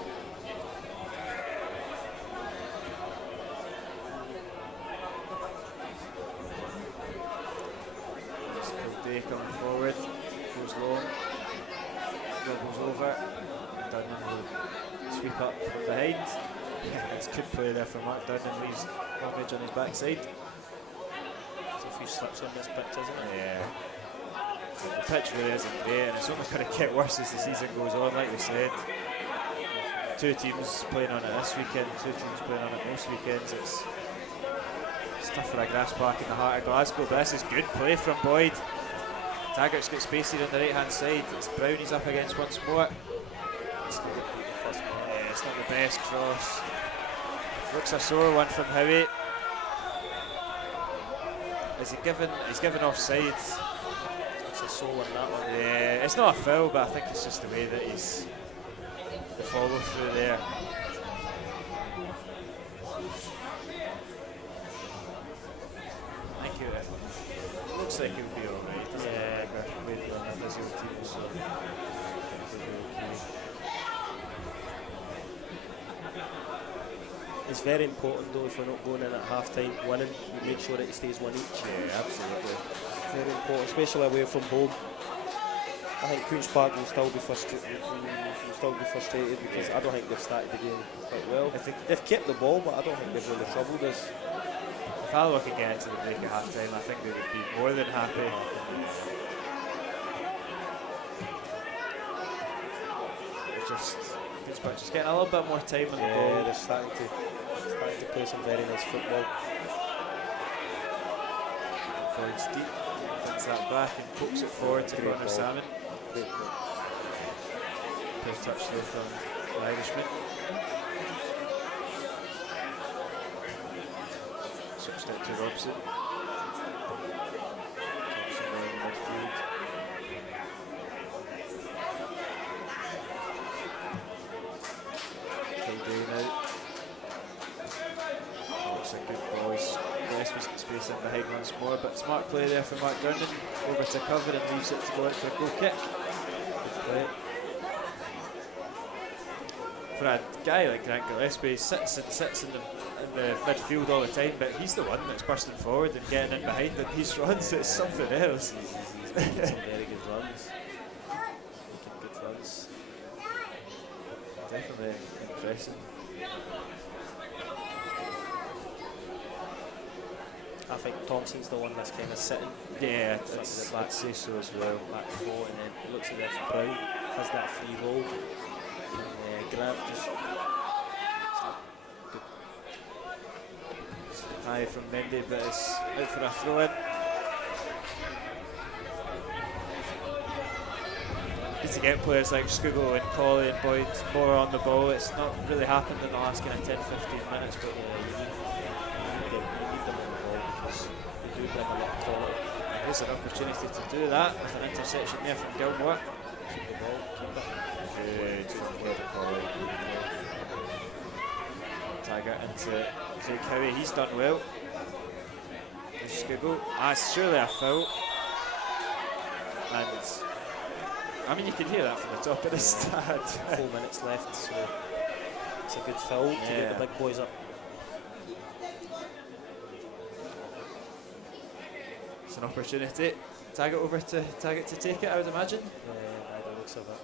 Day coming forward, goes long, dribbles over, and Dunham will sweep up from behind. It's good play there from Mark Dunham, leaves Lovage on his backside. There's a few slips on this pitch, isn't it? Yeah. The pitch really isn't great, and it's only going to get worse as the season goes on, like we said. Two teams playing on it this weekend, two teams playing on it most weekends. It's tough for a grass park in the heart of Glasgow, but this is good play from Boyd. Taggart's got space here on the right hand side. It's Brownie's up against once more. It's not the best cross. Looks a sore one from Howie. He's given offside. It's a sore one, that one. Yeah, it's not a foul, but I think it's just the way that he's the follow through there. I think it looks like he'll be alright. Yeah, played on a physio team, so it's very important though, if we're not going in at half time winning, we make sure that it stays one each. Yeah, absolutely. Very important, especially away from home. I think Queen's Park will still be frustrated because I don't think they've started the game quite well. I think they've kept the ball, but I don't think they've really troubled us. If Alloa can get into the break at half time, I think they would be more than happy. Just getting a little bit more time on the ball. Yeah, they're starting to play some very nice football. Boyd's deep, puts that back and pokes it forward to Connor Salmon. Great ball. Good touch there from the Irishman. Switched out to Robson. Robson there in the midfield. Now. Looks a good ball. West was space in behind once more, but smart play there from Mark Durnan. Over to cover and leaves it to go out for a goal kick. Good play. For a guy like Grant Gillespie, he sits in the midfield all the time, but he's the one that's bursting forward and getting in behind in these runs. It's something else. He's making some very good runs. Making good runs. Definitely impressive. I think Thompson's the one that's kind of sitting. Yeah, I'd say so as well. Back four, and then it looks as if Brown has that free roll. And Grant just good. High from Mendy, but it's out for a throw in. Need to get players like Scugo and Colley and Boyd more on the ball. It's not really happened in the last kind of 10-15 minutes, but you need them on the ball because they do bring a lot of quality. There's an opportunity to do that with an interception there from Gilmore. Keep the ball, keep it. Good from Colley. Taggart into Jake Howie. He's done well. There's Scugo. It's surely a foul. And I mean, you can hear that from the top of the stand. 4 minutes left, so it's a good foul to get the big boys up. It's an opportunity. Taggart over to Taggart to take it, I would imagine. By the looks of it.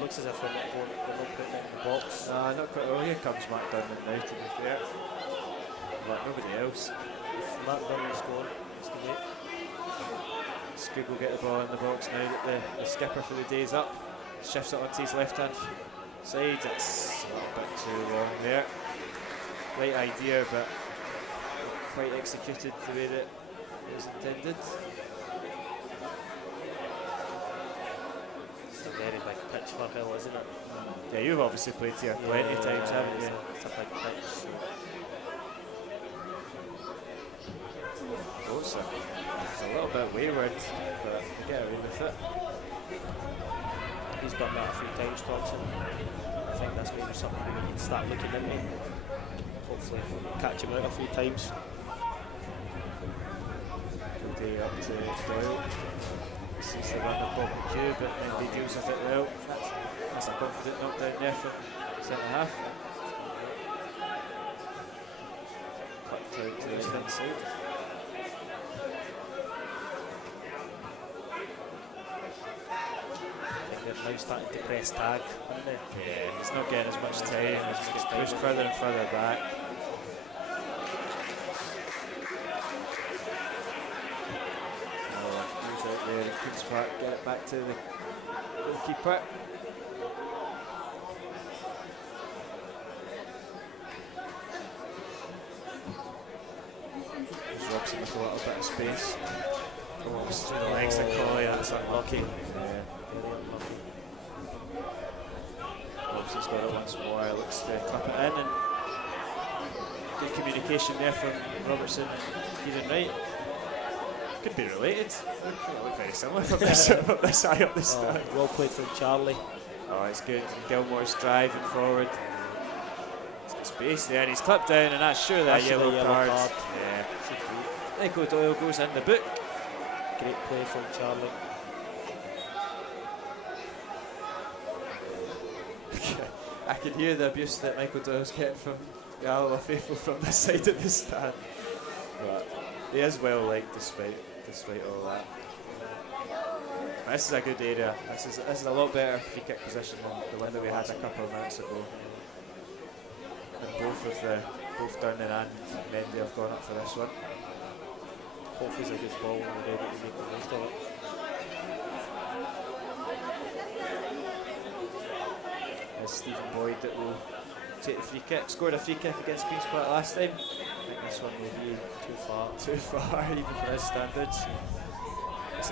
looks as if they're not putting it in the box. Not quite. Oh, here comes Matt Dunman now, to be fair. But nobody else. If Matt Dunman's gone, it's too late. Skug will get the ball in the box now that the skipper for the day's up. Shifts it onto his left hand side. It's a little bit too long there. Right idea, but not quite executed the way that it was intended. It's a very big pitch for Hill, isn't it? Yeah, you've obviously played here plenty of times, haven't you? It's a big pitch. So. Oh, it's a little bit wayward, but they get away with it. He's done that a few times, Thompson. I think that's maybe something we need to start looking into. Hopefully catch him out a few times. Good day up to Doyle. Sees the run of Bob McHugh, but then he deals with it well. That's a confident knockdown there from centre half. Cut out to the left hand side. They're now starting to press tag, aren't they? Yeah, he's not getting as much time. He's just pushed further and further back. Moves out there in Queen's Park, get it back to the goalkeeper. There's Robson with a little bit of space. Oh, it's through the legs of Collie, that's unlucky. Yeah. Very unlucky. Robson's got it once more, looks to clip it in, and good communication there from Robertson and Kieran Wright. Could be related. They look very similar from this high up the stand. Well played from Charlie. Oh, it's good. Gilmore's driving forward. He's got space there, and he's clipped down, and that's surely a yellow card. Yeah. Nico Doyle goes in the book. Great play from Charlie. I can hear the abuse that Michael Doyle's getting from the Alloa faithful from this side of the stand. But he is well liked despite all that. This is a good area. This is a lot better free kick position than the one that we had a couple of minutes ago. And both Durnan and Mendy have gone up for this one. Hopefully it's a good ball and we're ready to make the most of it. It's Stephen Boyd that will take the free kick. Scored a free kick against Queen's Park last time. I think this one may be too far even for his standards. It's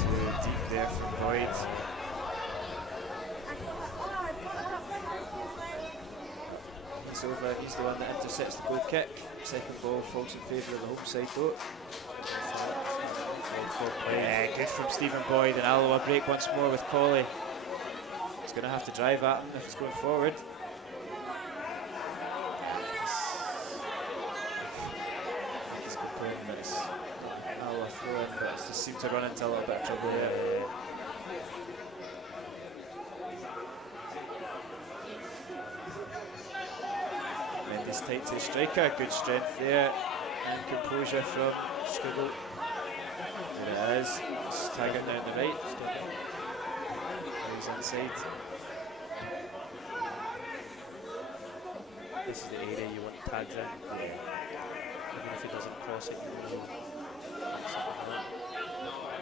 too deep there from Boyd. He's over, he's the one that intercepts the goal kick. Second ball falls in favour of the home side though. Yeah, good from Stephen Boyd, and Alloa break once more with Colley. He's going to have to drive at him if he's going forward. He's complaining that it's Alloa throw in, but it just seemed to run into a little bit of trouble there. Mendy's tight to the striker, good strength there, and composure from Skugel. There it is, just tag it down the right. He's inside. This is the area you want tags in. Yeah. Even if he doesn't cross it, you know.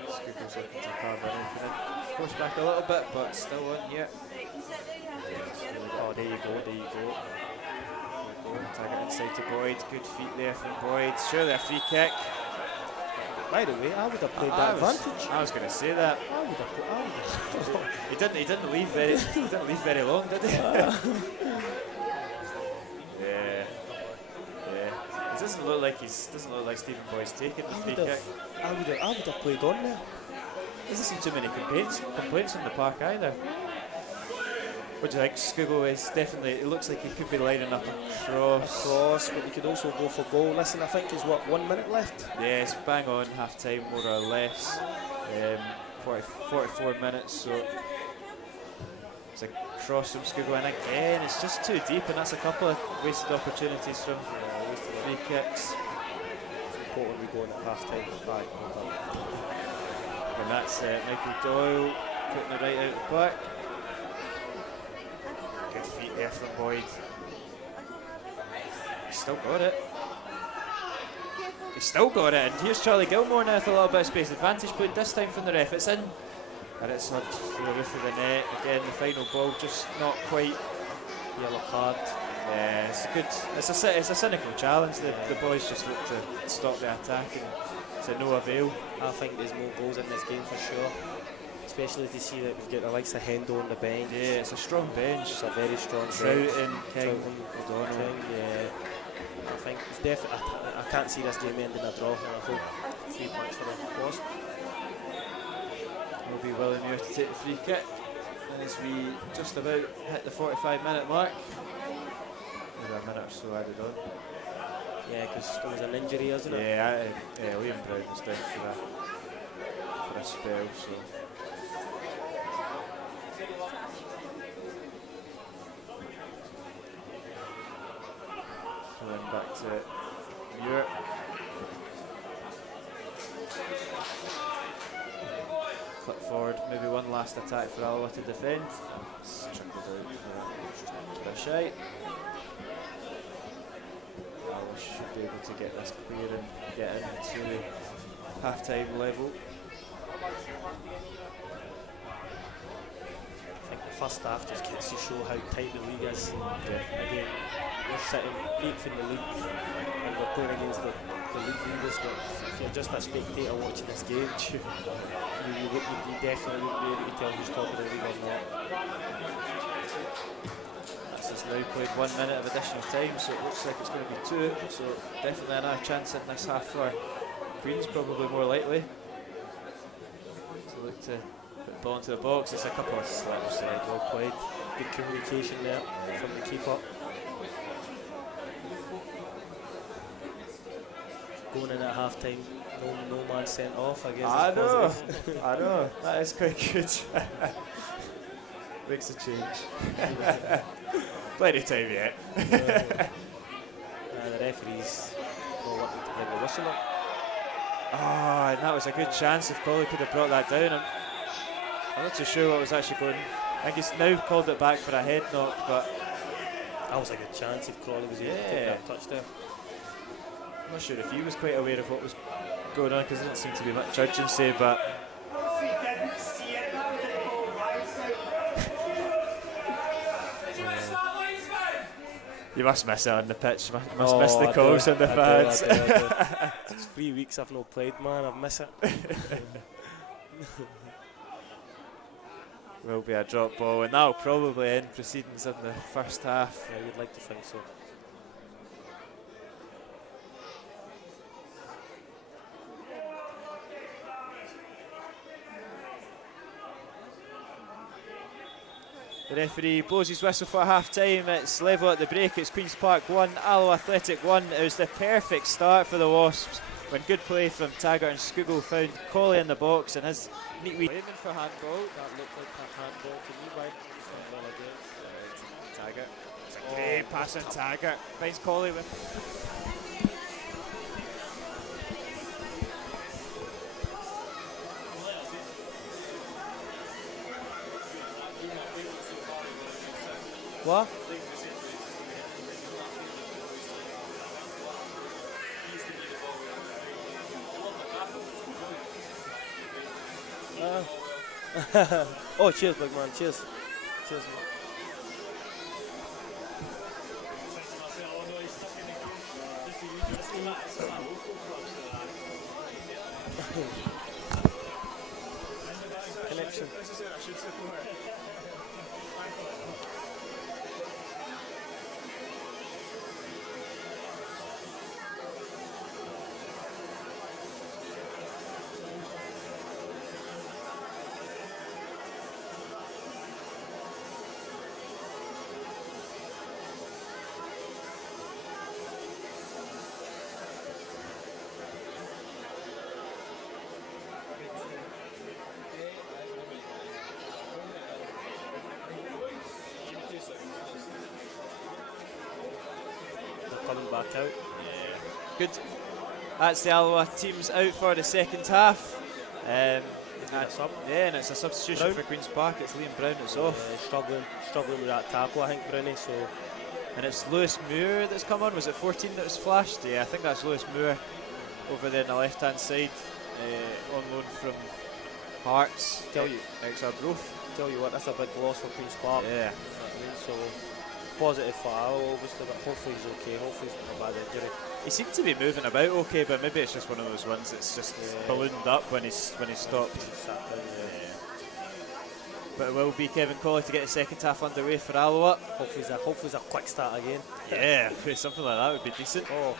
Skugel's looking to carve anything in. Force back a little bit, but still on here. Oh, there you go, there you go. Tag it inside to Boyd. Good feet there from Boyd. Surely a free kick. By the way, I would have played that advantage. I was going to say that. I would have. He didn't leave very long, did he? Yeah. It doesn't look like Stephen Boyd's taking the free kick. I would have played on there. Doesn't seem too many complaints in the park either. What do you think? Skugel is definitely, it looks like he could be lining up across, but he could also go for goal. Listen, I think there's 1 minute left? Yes, bang on, half time more or less. 44 minutes, so it's a cross from Skugel, and again it's just too deep, and that's a couple of wasted opportunities from free kicks. It's important we go in at half time. And that's Michael Doyle putting it right out the back. Good feet there from Boyd. He's still got it. He's still got it, and here's Charlie Gilmore now with a little bit of space. Advantage played this time from the ref. It's in, and it's not through the roof of the net. Again, the final ball just not quite. Yellow card. Yeah, it's a good. It's a cynical challenge. The boys just look to stop the attack, and to no avail. I think there's more goals in this game for sure. Especially to see that we've got the likes of Hendo on the bench. Yeah, it's a strong bench. It's a very strong bench. King, O'Donnell. Yeah. I think it's definitely. I can't see this game ending a draw, and I hope 3 points for the Wasps. Will be Willie Muir to take the free kick as we just about hit the 45-minute mark. Maybe a minute or so added on. Yeah, because there was an injury, isn't it? Yeah, Liam Brown was down for a spell, so. And then back to Muir. Flip forward, maybe one last attack for Alloa to defend. It's trickled out for a shite. Alloa should be able to get this clear and get into half-time level. I think the first half just gets to show how tight the league is. Again, we're sitting 8th in the league and we're playing against the league leaders, but if you're just a spectator watching this game, you definitely wouldn't be able to tell who's top of the league or not. This has now played 1 minute of additional time, so it looks like it's going to be 2, so definitely another chance in this half for Queen's, probably more likely. So look to put the ball into the box. It's a couple of slips, well played. Good communication there from the keeper. Going in at half time, no man sent off, I guess. I know, I know, that is quite good. Makes a change. Plenty of time yet. The referee's not wanting to bring the whistle up. And that was a good chance if Colley could have brought that down. I'm not too sure what was actually going. I think he's now called it back for a head knock, but that was a good chance if Crawley was able to take that touch there. I'm not sure if he was quite aware of what was going on because there didn't seem to be much urgency, but you must miss it on the pitch, must miss the calls on the fans. It's 3 weeks I've not played, man, I miss it. Will be a drop ball, and that'll probably end proceedings in the first half. Yeah, you'd like to think so. The referee blows his whistle for half time. It's level at the break. It's Queen's Park 1, Alloa Athletic 1. It was the perfect start for the Wasps when good play from Taggart and Skugel found Colley in the box and his neat wee aiming for handball. That looked like a handball to me, right? Well against Taggart. It's a great pass on Taggart. Finds Colley with. What? Oh, cheers, big man. Cheers. Cheers, man. Connection. Coming back out. Good. That's the Alloa teams out for the second half. a sub. Yeah, and it's a substitution Brown. for Queen's Park. It's Liam Brown. It's off. Struggling with that tackle, I think, Brownie. So, And it's Lewis Moore that's come on. Was it 14 that was flashed? Yeah, I think that's Lewis Moore over there on the left-hand side, on loan from Hearts. Tell you what, that's a big loss for Queen's Park. Yeah. You know what I mean? So positive for Alloa, obviously, but hopefully he's okay. Hopefully he's not a bad injury. He seemed to be moving about okay, but maybe it's just one of those ones that's just ballooned up when he stopped. But it will be Kevin Colley to get the second half underway for Alloa. Hopefully it's a quick start again. Yeah, something like that would be decent. Oh.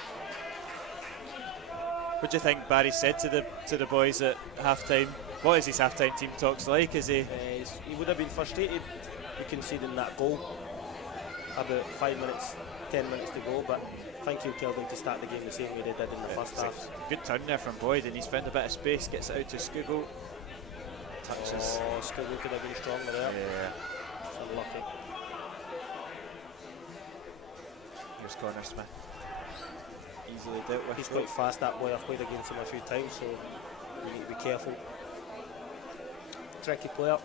What do you think Barry said to the boys at half time? What is his half time team talks like? Is he? He would have been frustrated with conceding that goal. About 5 minutes, 10 minutes to go, but I think he'll tell them to start the game the same way they did in the first half. Good turn there from Boyd, and he's found a bit of space, gets it out to Skugel. Touches. Oh, Skugel could have been stronger there. Yeah. It's unlucky. Here's Connor Smith. Easily dealt with. He's quite fast, that boy. I've played against him a few times, so you need to be careful. Tricky player.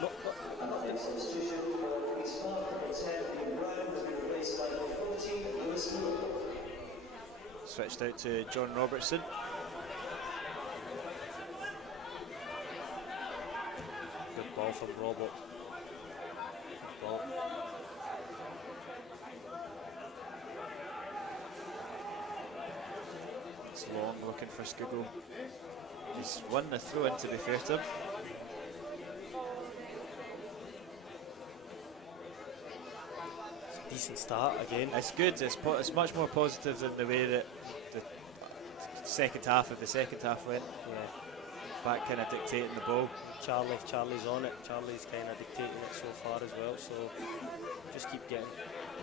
No. Switched out to John Robertson. Good ball from Robert. Good ball. It's long, looking for Skugel. He's won the throw in, to be fair to him. Decent start again. It's good. It's much more positive than the way that the second half of the second half went. Yeah. Back kind of dictating the ball. Charlie's on it. Charlie's kind of dictating it so far as well. So just keep getting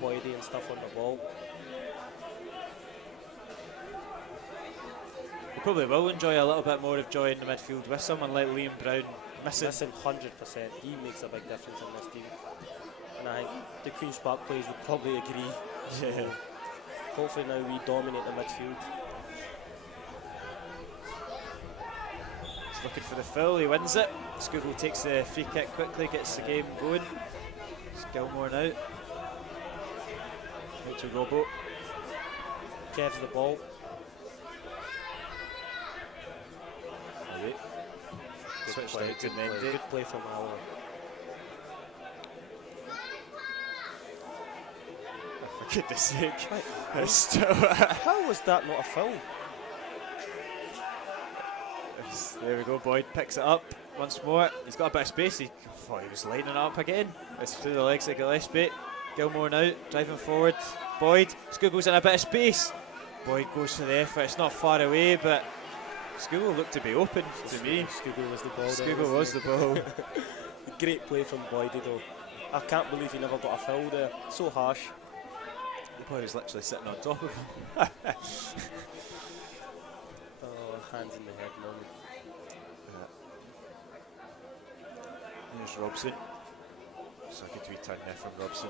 Boydie and stuff on the ball. We probably will enjoy a little bit more of joy in the midfield with someone like Liam Brown missing 100%. He makes a big difference in this team. And I think the Queen's Park players would probably agree. So hopefully now we dominate the midfield. He's looking for the foul, he wins it. Skugel takes the free kick quickly, gets the game going. It's Gilmore now. Out to Robbo. Kev's the ball. Switched out to Mendy. Good play from Alloa. For goodness sake. How was that not a foul? There we go, Boyd picks it up once more. He's got a bit of space. He thought he was lining it up again. It's through the legs of Gillespie. Gilmore now, driving forward. Boyd, Skugel's in a bit of space. Boyd goes for the effort. It's not far away, but Skugel looked to be open to me. Skugel was the ball. Skugel was the ball. Great play from Boydie though. I can't believe he never got a foul there. So harsh. The boy was literally sitting on top of him. Oh, hands in the head moment. Here's Robson. It's a good wee turn there from Robson.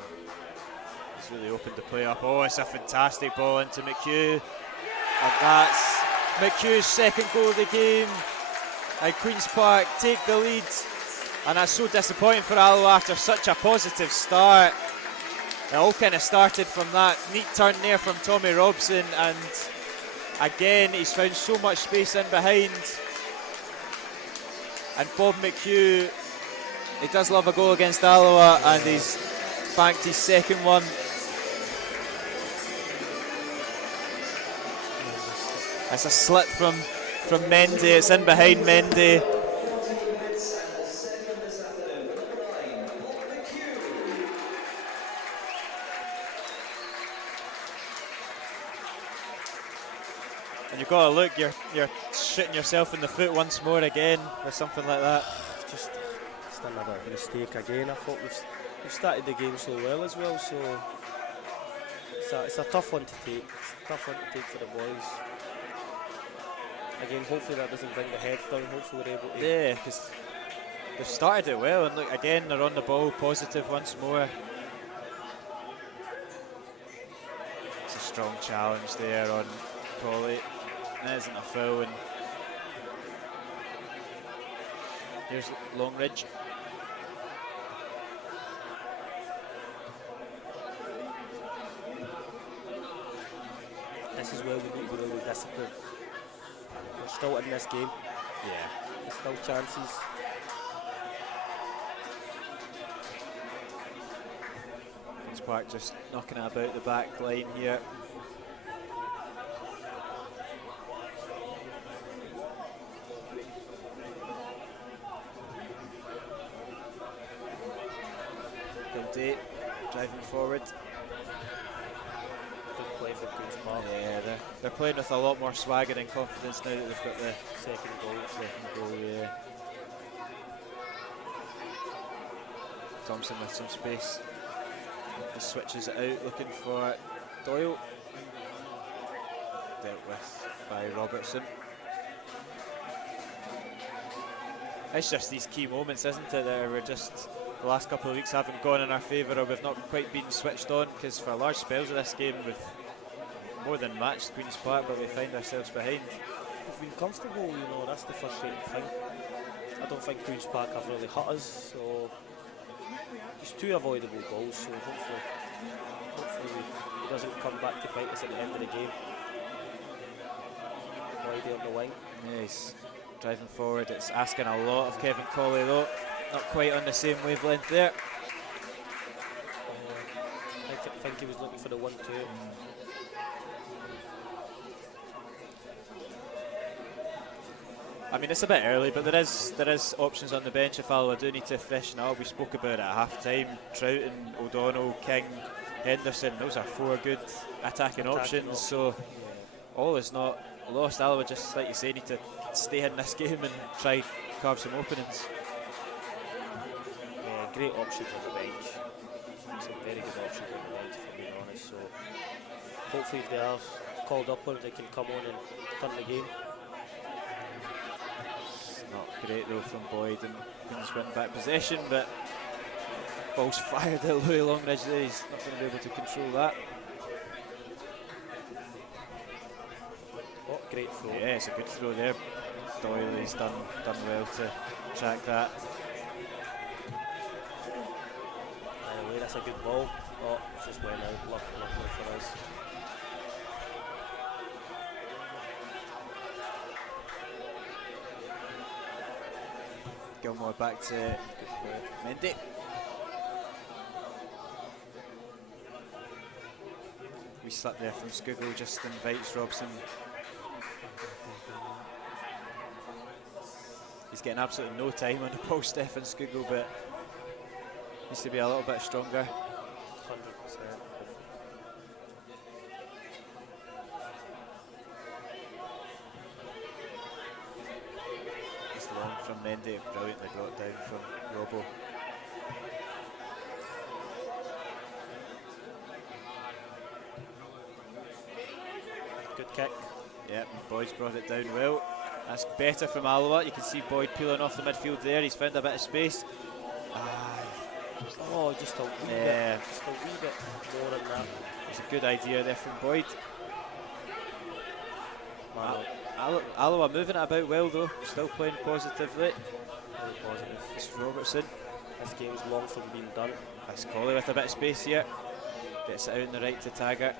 He's really opened the play up. Oh, it's a fantastic ball into McHugh. And that's McHugh's second goal of the game. And Queen's Park take the lead. And that's so disappointing for Alloa after such a positive start. It all kind of started from that neat turn there from Tommy Robson, and again he's found so much space in behind. And Bob McHugh, he does love a goal against Alloa, and he's banked his second one. It's a slip from Mendy, it's in behind Mendy. And you've got to look, you're shooting yourself in the foot once more again with something like that. Just another mistake again. I thought we've started the game so well as well, so it's a tough one to take. It's a tough one to take for the boys. Again, hopefully that doesn't bring the heads down. Hopefully we're able to. Yeah, because they've started it well, and look again, they're on the ball, positive once more. It's a strong challenge there on Colley. It isn't a foul, and Here's Longridge. This is where we need to be really disciplined. We're still in this game. Yeah. There's still chances. Queen's Park just knocking it about the back line here. Day driving forward. Good play for Queen's Park. Yeah, they're playing with a lot more swagger and confidence now that they've got the Second goal, yeah. Thompson with some space. Just switches it out, looking for Doyle. Dealt with by Robertson. It's just these key moments, isn't it, that we're just, the last couple of weeks haven't gone in our favour, or we've not quite been switched on, because for large spells of this game we've more than matched Queen's Park, but we find ourselves behind. We've been comfortable, you know, that's the frustrating thing. I don't think Queen's Park have really hurt us, so just 2 avoidable goals, so hopefully it doesn't come back to bite us at the end of the game. Whitey on the wing. Yeah, he's driving forward. It's asking a lot of Kevin Colley though. Not quite on the same wavelength there. I think he was looking for the 1-2. I mean, it's a bit early, but there is options on the bench if Alloa do need to freshen up. We spoke about it at half time. Troughton, O'Donnell, King, Henderson, those are 4 good attacking options. So all is not lost. Alloa just, like you say, need to stay in this game and try carve some openings. Yeah, great options on the bench. Some very good options on the bench, if I'm being honest. So hopefully if they are called up, they can come on and turn the game. Not great though from Boyd, and Queen's win back possession, but ball's fired at Louis Longridge there. He's not going to be able to control that. Oh, great throw. Yeah, it's a good throw there. Doyley's done well to track that. Anyway, that's a good ball. Oh, it just went out. Luckily for us. Gilmore back to Mendy. We slip there from Skugel, just invites Robson. He's getting absolutely no time on the ball, Stefan Skugel, but needs to be a little bit stronger. 100%. Long from Mendy, brilliantly brought down from Robbo. Good kick. Yep, Boyd's brought it down well. That's better from Alloa. You can see Boyd peeling off the midfield there. He's found a bit of space. Oh, just a wee bit. Just a wee bit more than that. It's a good idea there from Boyd. Alloa moving it about well though, still playing positively. Very positive. It's Robertson. This game's long from being done. That's Colley with a bit of space here. Gets it out in the right to Taggart.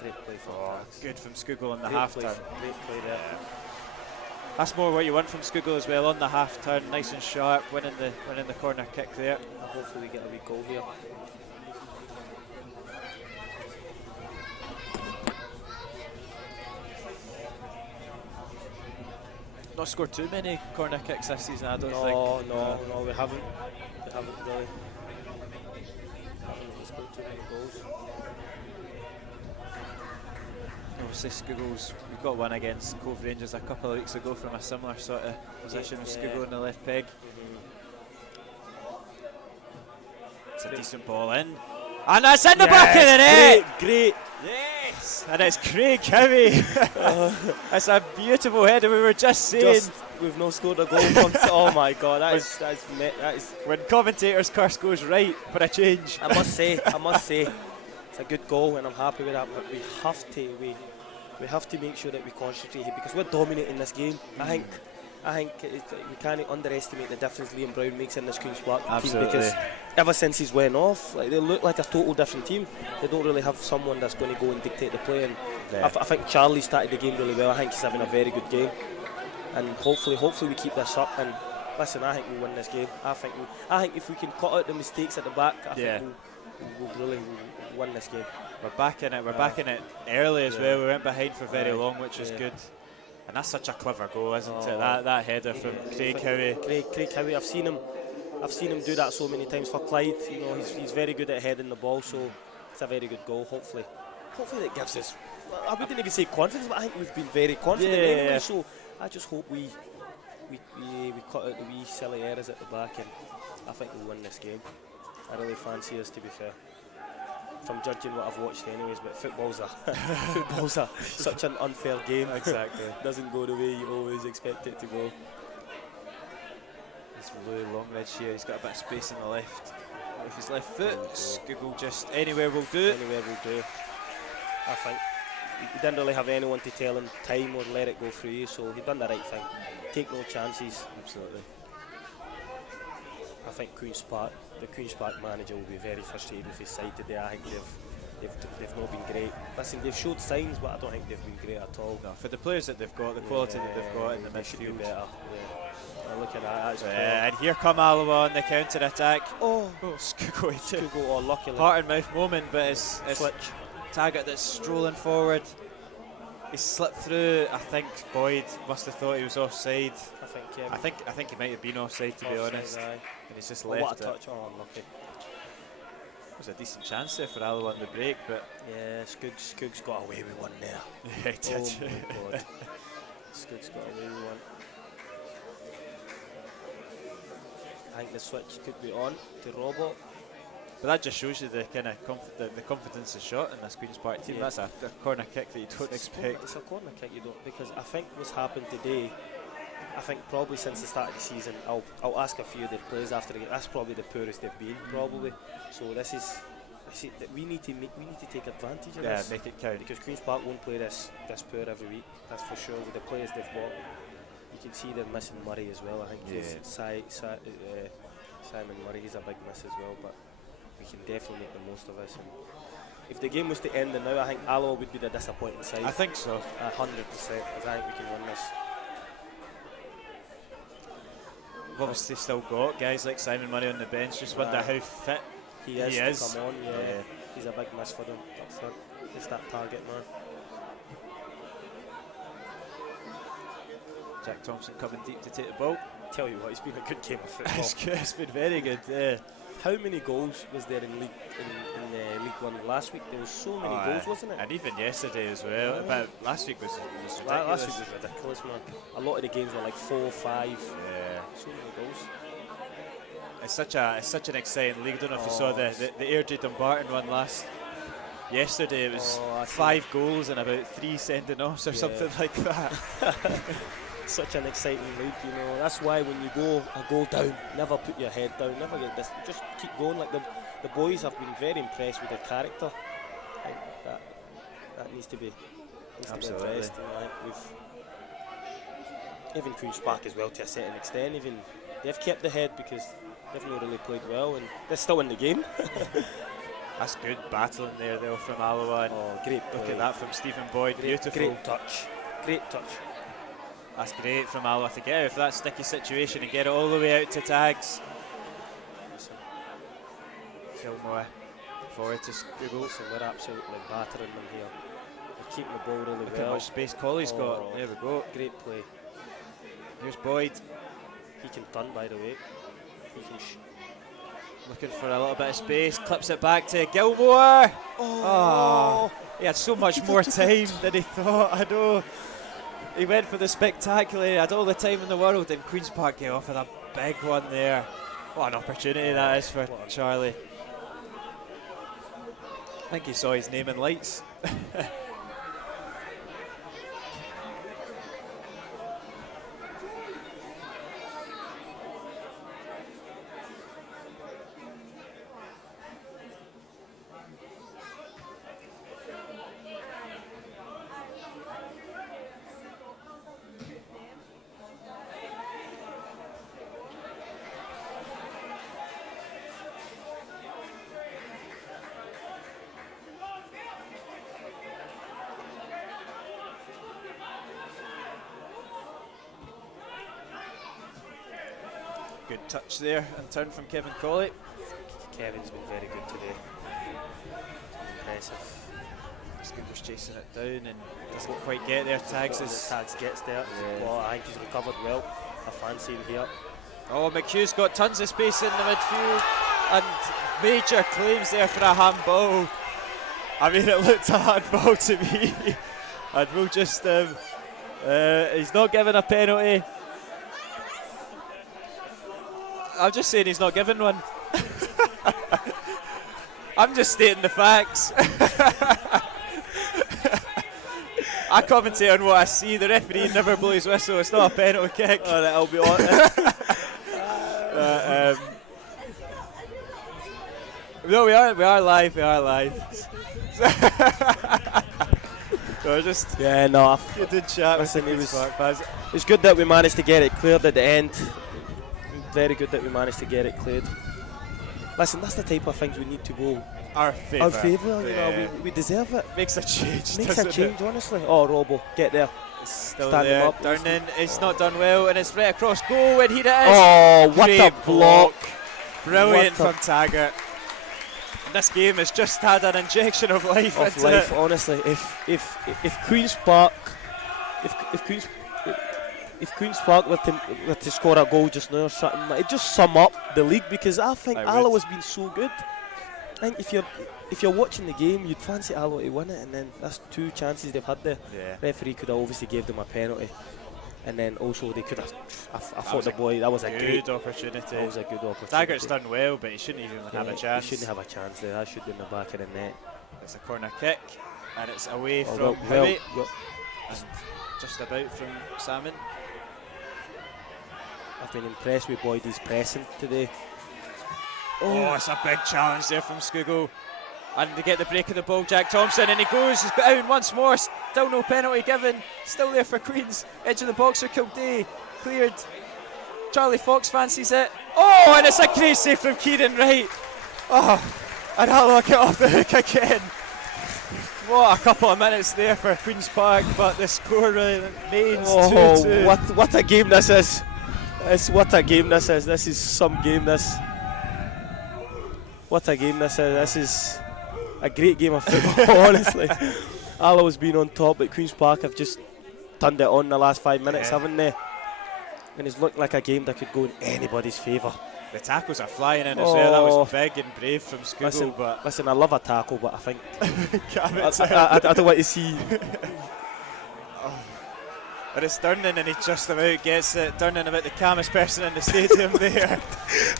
Great play for Good from Skugel on the half turn. Great play there. That's more what you want from Skugel as well on the half turn, nice and sharp, winning the corner kick there. Hopefully we get a wee goal here. Not scored too many corner kicks this season, I don't think. No, we haven't. We haven't really. Haven't really scored too many goals. Obviously Skugel's, we've got one against Cove Rangers a couple of weeks ago from a similar sort of position with Skugel in the left peg. It's a decent ball in. And that's in the back of the net! Great! Yes! And it's Craig Howey. That's a beautiful header, we were just saying. We've not scored a goal from. Oh my god, that is. When commentators curse goes right for a change. I must say, it's a good goal and I'm happy with that, but we have to make sure that we concentrate here because we're dominating this game. I think I think we can't underestimate the difference Liam Brown makes in this Queen's Park team, Absolutely. because ever since he's went off, like, they look like a total different team. They don't really have someone that's going to go and dictate the play. And Yeah. I think Charlie started the game really well. I think he's having a very good game, and hopefully we keep this up. And listen, I think we'll win this game. I think if we can cut out the mistakes at the back, I think we'll really win this game. We're back in it. We're back in it early as well. We went behind for very long, which is good. And that's such a clever goal, isn't it? That header from Craig Howie. Craig Howie. I've seen him do that so many times for Clyde. You know, he's very good at heading the ball, so it's a very good goal. Hopefully that gives us, I wouldn't even say confidence, but I think we've been very confident anyway. So I just hope we cut out the wee silly errors at the back, and I think we'll win this game. I really fancy us, to be fair, from judging what I've watched anyways. But football's such an unfair game. Exactly. Doesn't go the way you always expect it to go. It's Lou Longridge here. He's got a bit of space on the left. With his left foot, Google just anywhere will do. Anywhere will do. I think he didn't really have anyone to tell him time or let it go through you, so he done the right thing. Take no chances. Absolutely. I think the Queen's Park manager will be very frustrated with his side today. I think they've not been great. Listen, they've showed signs, but I don't think they've been great at all. No, for the players that they've got, the quality that they've got in the they should be midfield. better. I'm looking at it. And here come Alloa on the counter attack. Oh, Skuggo, luckily. heart and mouth moment, but it's Switch. Taggart that's strolling forward. He slipped through. I think Boyd must have thought he was offside. I think he might have been offside, to be honest. Aye. And he's just What left a it. touch! Oh, unlucky. There was a decent chance there for Alloa on the break, but Yeah, Skug's got away with one there. yeah, he did. Oh my God. Skug's got away with one. I think the switch could be on to Robert. But that just shows you the kind of the confidence is shot in this Queen's Park team. Yeah. That's a corner kick that you don't expect. It's a corner kick, you don't, because I think what's happened today, I think probably since the start of the season, I'll ask a few of the players after the game. That's probably the poorest they've been, probably. So we need to take advantage of this. Yeah, make it count. Because Queen's Park won't play this poor every week. That's for sure. With the players they've got, you can see they're missing Murray as well. I think Simon Murray, he's a big miss as well. But we can definitely make the most of this. And if the game was to end now, I think Alloa would be the disappointing side. I think so. 100%. I think we can win this. We've obviously still got guys like Simon Murray on the bench. Just wonder how fit he is to come on. Yeah. Yeah. He's a big miss for them up front. He's that target man. Jack Thompson coming deep to take the ball. Tell you what, it's been a good game of football. It's been very good. Yeah. How many goals was there in League One last week? There was so many goals, wasn't it? And even yesterday as well. But last week was ridiculous. Last week was ridiculous, man. A lot of the games were like 4, 5. Yeah. So many goals. It's such an exciting league. I don't know if you saw the Airdrie Dumbarton one yesterday. It was 5 goals and about 3 sending offs or something like that. Such an exciting league, you know. That's why when you go a goal down, never put your head down, never get this. Just keep going. Like the boys have been very impressed with their character. And that needs to be addressed. And even Queen's Park as well, to a certain extent. Even they've kept the head because they've not really played well, and they're still in the game. That's good battling there though from Alloa. Great play. Look at that from Stephen Boyd. Beautiful. Great touch. Great touch. That's great from Alloa to get out of that sticky situation and get it all the way out to tags. Gilmore forward to Google. So we're absolutely battering them here. They're keeping the ball really Look well. how much space Colley's got. There we go. Great play. Here's Boyd. He can turn, by the way. He can looking for a little bit of space. Clips it back to Gilmore. He had so much more time than he thought. I know. He went for the spectacular. He had all the time in the world, and Queen's Park came off with a big one there. What an opportunity that is for Charlie. I think he saw his name in lights. Good touch there and turn from Kevin Colley. Kevin's been very good today. Impressive. Scoogle's chasing it down and doesn't quite get there. Tags gets there. Yeah. Well, I think he's recovered well. I fancy him here. Oh, McHugh's got tons of space in the midfield and major claims there for a handball. I mean, it looked a handball to me. And we'll just, he's not given a penalty. I'm just saying he's not given one. I'm just stating the facts. I commentate on what I see. The referee never blows his whistle. It's not a penalty kick. Oh, that'll be honest. No, we are live. We are live. So just good chat. Listen, it's good that we managed to get it cleared at the end. Very good that we managed to get it cleared. Listen, that's the type of things we need to go. Our favour. You know, we deserve it. Makes a change. Honestly. Oh, Robbo, get there. It's still Stand there. him up. Durnan, it's not done well, and it's right across goal, and here it is. Oh, what Great a block. Brilliant from Taggart. And this game has just had an injection of life into it. Honestly, if Queen's Park, if Queen's Park were to score a goal just now or something, it just sum up the league, because I think Alloa has been so good. I think if you're watching the game, you'd fancy Alloa to win it, and then that's 2 chances they've had there. Yeah. Referee could have obviously gave them a penalty, and then also they could have. I thought the boy, that was a great opportunity. That was a good opportunity. Taggart's done well, but he shouldn't even have a chance. He shouldn't have a chance there. That should be in the back of the net. It's a corner kick, and it's away from well, Howie, and just about from Salmon. I've been impressed with Boydie's pressing today. Oh, it's a big challenge there from Scoogle. And they get the break of the ball, Jack Thompson, and he goes, he's got out once more, still no penalty given, still there for Queens, edge of the box for Kildare, cleared, Charlie Fox fancies it, oh, and it's a great save from Kieran Wright, oh, and Alloa get off the hook again. What a couple of minutes there for Queen's Park, but the score remains 2-2. What a game this is. What a game this is. This is some game, this. What a game this is. This is a great game of football, honestly. Alloa's been on top, but Queen's Park have just turned it on in the last 5 minutes, haven't they? And it's looked like a game that could go in anybody's favour. The tackles are flying in as well. That was big and brave from Scoogle. Listen, I love a tackle, but I think I don't want to see. But it's Durnan, and he just about gets it. Durnan about the calmest person in the stadium there.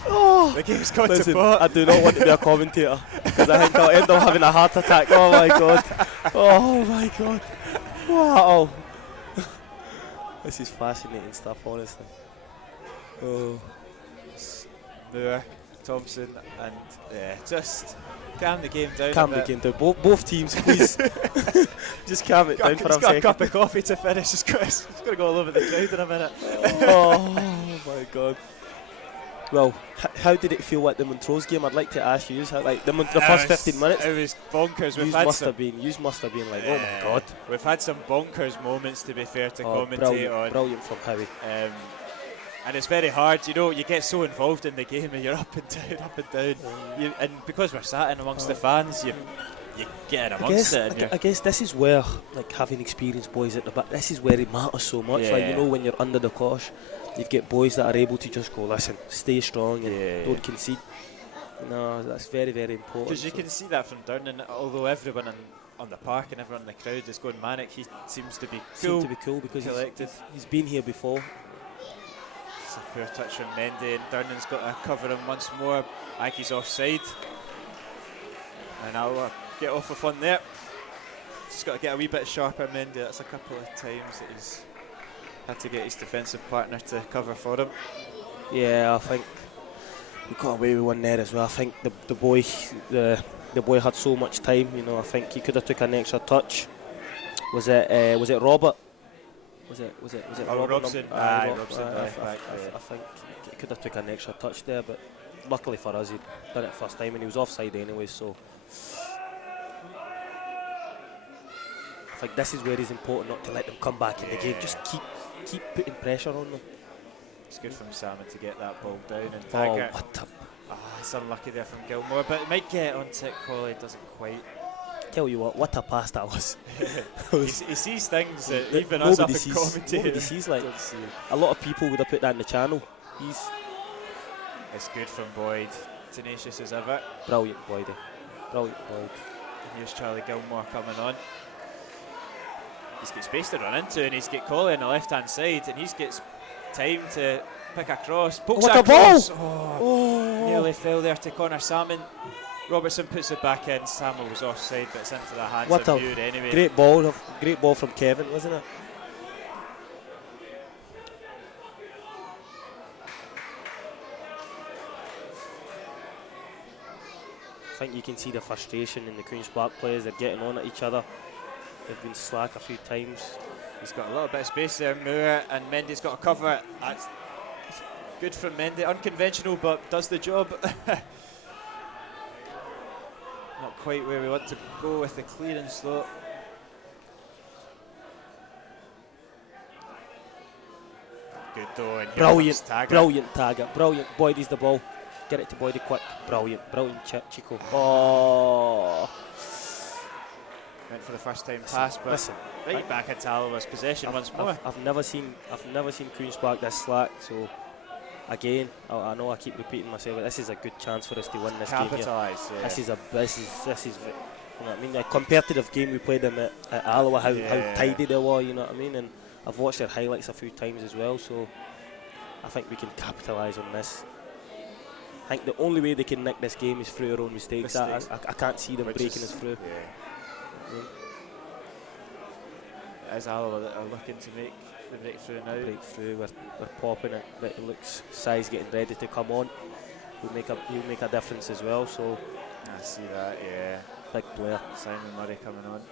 The game's got to pot. I do not want to be a commentator, because I think I'll end up having a heart attack. Oh my god. Oh my god. Wow. This is fascinating stuff, honestly. Oh. Moore, Thompson, and just calm the game down. Calm the game down. Both teams, please. Just calm it down for a second. He's got a cup of coffee to finish. He's got to go all over the crowd in a minute. Oh my god. Well, how did it feel at the Montrose game? I'd like to ask you, how, like the first 15 minutes. It was bonkers. You must have been like, oh my god. We've had some bonkers moments, to be fair, to commentate on. Brilliant from Howie. And it's very hard, you know, you get so involved in the game and you're up and down. And because we're sat in amongst the fans, you get in amongst it. I guess this is where, like, having experienced boys at the back, this is where it matters so much. Like, you know, when you're under the cosh, you've got boys that are able to just go, listen, stay strong and don't concede. No, that's very, very important. Because you can see that from Durnan, although everyone on the park and everyone in the crowd is going manic, he seems to be cool. Because collected. He's been here before. It's a poor touch from Mendy, and Durnan's got to cover him once more. I think he's offside. And I'll get off with one there. Just got to get a wee bit sharper, Mendy. That's a couple of times that he's had to get his defensive partner to cover for him. Yeah, I think we got away with one there as well. I think the boy had so much time. You know, I think he could have took an extra touch. Was it Robert? Was it Robson? Robson. I think he could have took an extra touch there, but luckily for us, he'd done it first time and he was offside anyway. So I think this is where it's important not to let them come back in the game. Just keep putting pressure on them. It's good from Salmon to get that ball down and Taggart. It's unlucky there from Gilmore, but it might get onto it. Coley doesn't quite. Tell you what a pass that was. He sees things that even us up in commentary. Nobody sees. Like a lot of people would have put that in the channel. It's good from Boyd. Tenacious as ever. Brilliant Boydie. Brilliant Boyd. And here's Charlie Gilmore coming on. He's got space to run into, and he's got Coley on the left-hand side, and he's got time to pick a cross. Pokes what a cross. ball! Nearly fell there to Connor Salmon. Robertson puts it back in. Samuel was offside, but it's into the hands of Muir anyway. Great ball from Kevin, wasn't it? I think you can see the frustration in the Queen's Park players. They're getting on at each other. They've been slack a few times. He's got a little bit of space there, Moore, and Mendy's got a cover. That's good from Mendy. Unconventional, but does the job. Not quite where we want to go with the clearance, though. Good though, and brilliant Taggart. Brilliant. Boydie's the ball. Get it to Boydie quick. Brilliant Chico. Oh. Went for the first time pass, but listen, right back at Alloa's possession once more. I've never seen Queen's Park this slack. So again, I know I keep repeating myself, but this is a good chance for us to win this game. Capitalise. Yeah. This is you know what I mean. A competitive game we played them at Alloa. How tidy they were. You know what I mean. And I've watched their highlights a few times as well. So I think we can capitalise on this. I think the only way they can nick this game is through their own mistakes. I can't see them breaking us through. As Alloa that are looking to make the breakthrough now. We're popping it. But it looks Si's getting ready to come on. He'll make a difference as well. So I see that. Yeah. Big player. Simon Murray coming on.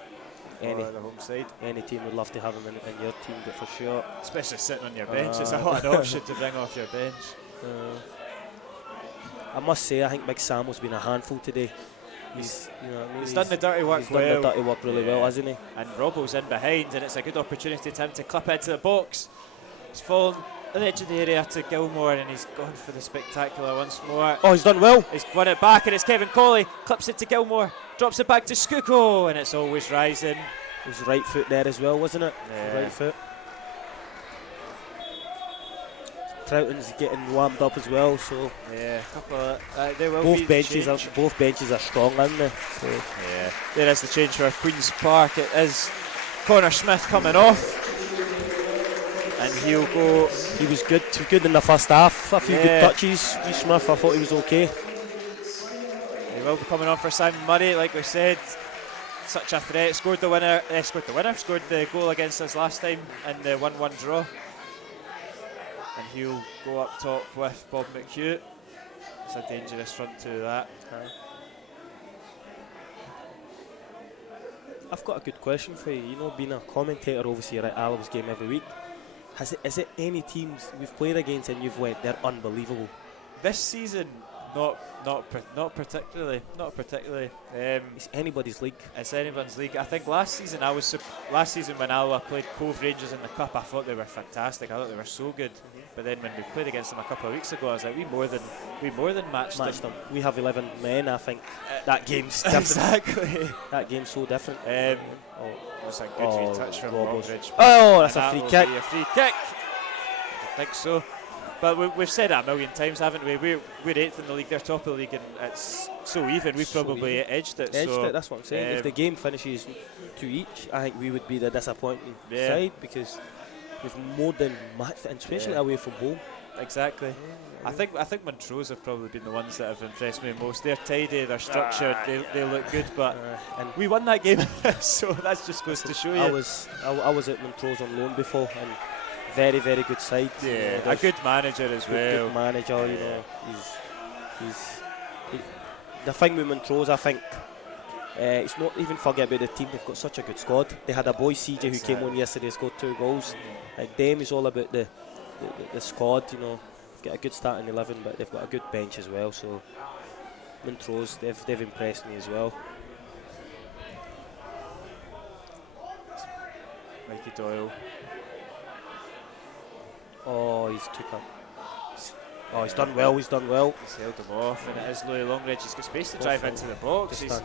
The home side. Any team would love to have him in your team, but for sure. Especially sitting on your bench. It's a hot option to bring off your bench. I must say, I think Big Samuel's been a handful today. He's done the dirty work well. He's done the dirty work really well, hasn't he? And Robbo's in behind, and it's a good opportunity to him to clip into the box. He's fallen on the edge of the area to Gilmore, and he's gone for the spectacular once more. Oh, he's done well. He's won it back, and it's Kevin Colley. Clips it to Gilmore, drops it back to Skuko, and it's always rising. His right foot there as well, wasn't it? Yeah. Right foot. Troughton's getting warmed up as well, so yeah, a couple of, they will both be benches are strong, aren't they? So yeah, there is the change for Queen's Park. It is Connor Smith coming off, and he'll go. He was good in the first half. A few good touches. Smith, I thought he was okay. He will be coming on for Simon Murray, like we said. Such a threat. Scored the goal against us last time in the 1-1 draw. And he'll go up top with Bob McHugh. It's a dangerous front to that. I've got a good question for you. You know, being a commentator, obviously you're at Alloa's game every week. Is it any teams we've played against and you've went, they're unbelievable? This season, not particularly. It's anybody's league. It's anyone's league. I think last season when Alloa played Cove Rangers in the Cup, I thought they were fantastic. I thought they were so good. But then when we played against them a couple of weeks ago, I was like, we more than matched them. We have 11 men. I think that game's different. Exactly. That game's so different. That's a good free touch from Bobridge. Oh, that's a free kick. A free kick. I think so. But we've said that a million times, haven't we? We're 8th in the league, they're top of the league, and it's so even. We've probably edged it. That's what I'm saying. If the game finishes 2 each, I think we would be the disappointing side because we've more than matched it, and especially away from home. Exactly. I think Montrose have probably been the ones that have impressed me most. They're tidy, they're structured, they look good, but and we won that game, so that just goes to show you. I was at Montrose on loan before, and very, very good side. Yeah, you know, a good manager as well. Good manager, you know. The thing with Montrose, I think, it's not even forget about the team. They've got such a good squad. They had a boy CJ who came on yesterday, scored 2 goals. Like them is all about the squad. You know, they've got a good starting 11, but they've got a good bench as well. So Montrose, they've impressed me as well. Mikey Doyle. Oh, he's took Oh, he's done well, he's done well. He's held him off, and it is Louis Longridge. He's got space to drive into the box. He's Just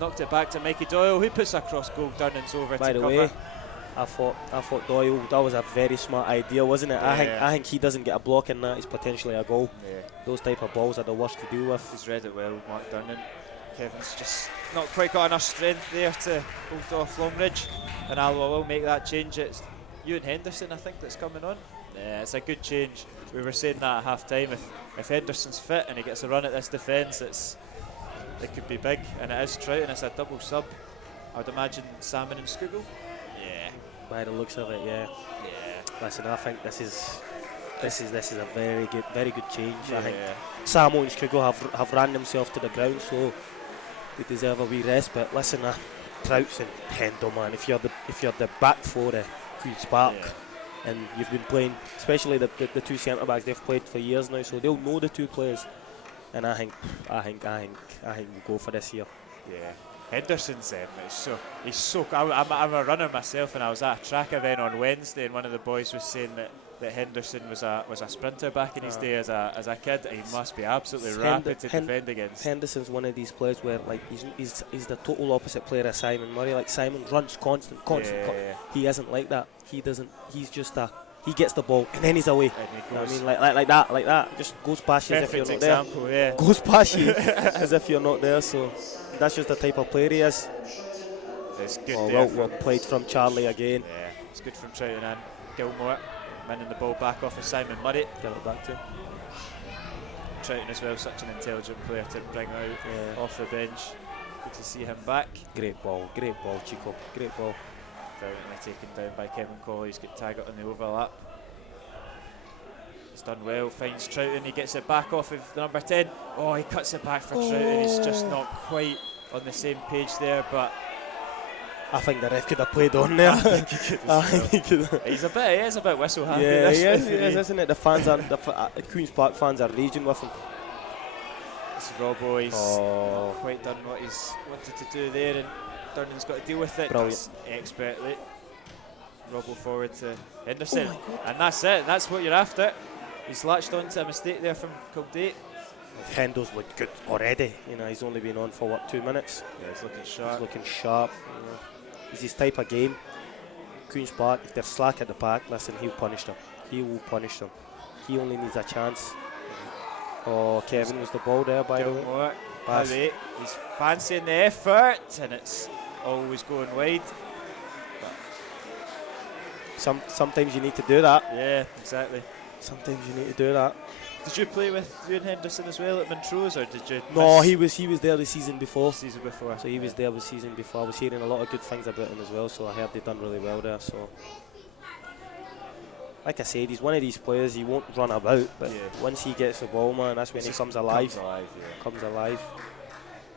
knocked it back to Mikey Doyle, who puts across goal. Durnan's over By to the cover. way, I thought Doyle, that was a very smart idea, wasn't it? Yeah. I think he doesn't get a block in that, it's potentially a goal. Yeah. Those type of balls are the worst to deal with. He's read it well, Mark Durnan. Kevin's just not quite got enough strength there to hold off Longridge, and Alloa will make that change. It's Ewan Henderson, I think, that's coming on. Yeah, it's a good change. We were saying that at half time. If Henderson's fit and he gets a run at this defence, it could be big, and it is Troughton. It's a double sub. I would imagine Salmon and Skugel. Yeah. By the looks of it, yeah. Listen, I think this is a very good change. Yeah. I think Samo and Skugel have ran themselves to the ground, so they deserve a wee rest. But listen, Troughton, Hendo, man. If you're the back four of Queen's Park, and you've been playing, especially the two centre backs, they've played for years now, so they'll know the two players. And I think we'll go for this here. Yeah. Henderson's he's so. I'm a runner myself, and I was at a track event on Wednesday, and one of the boys was saying that Henderson was a sprinter back in his day as a kid. He must be absolutely rapid to defend against. Henderson's one of these players where like he's the total opposite player of Simon Murray. Like Simon runs constant. Yeah. He isn't like that. He doesn't. He's just he gets the ball and then he's away. I mean, like that. Just goes past you as if you're not example, there. Yeah. Goes past you as if you're not there. So that's just the type of player he is. It's good. Well played from Charlie again. Yeah, it's good from Troughton and Gilmore. Winning the ball back off of Simon Murray. Get it back to him. Troughton as well, such an intelligent player to bring out off the bench. Good to see him back. Great ball, Chico. Great ball. Brilliantly taken down by Kevin Colley. He's got Taggart on the overlap. He's done well, finds Troughton, he gets it back off of the number 10. Oh, he cuts it back for Troughton. He's just not quite on the same page there, but I think the ref could have played on there. He's a bit whistle happy. Yeah, he is, isn't it? The fans are Queen's Park fans are raging with him. It's Robbo, he's not quite done what he's wanted to do there, and Durnan's got to deal with it. Brilliant. Expertly. Robbo forward to Henderson. And that's it, that's what you're after. He's latched onto a mistake there from Kildate. Hendo's looked good already. He's only been on for 2 minutes. Yeah, he's looking sharp. It's his type of game. Queen's Park, if they're slack at the park, listen, he'll punish them. He will punish them. He only needs a chance. Oh, Kevin was the ball there, by the way. He's fancying the effort, and it's always going wide. Sometimes you need to do that. Yeah, exactly. Sometimes you need to do that. Did you play with Ewan Henderson as well at Montrose, or did you? No, he was there the season before. So he was there the season before. I was hearing a lot of good things about him as well, so I heard they done really well there. So, like I said, he's one of these players. He won't run about, but once he gets the ball, man, that's when he comes alive. Comes alive.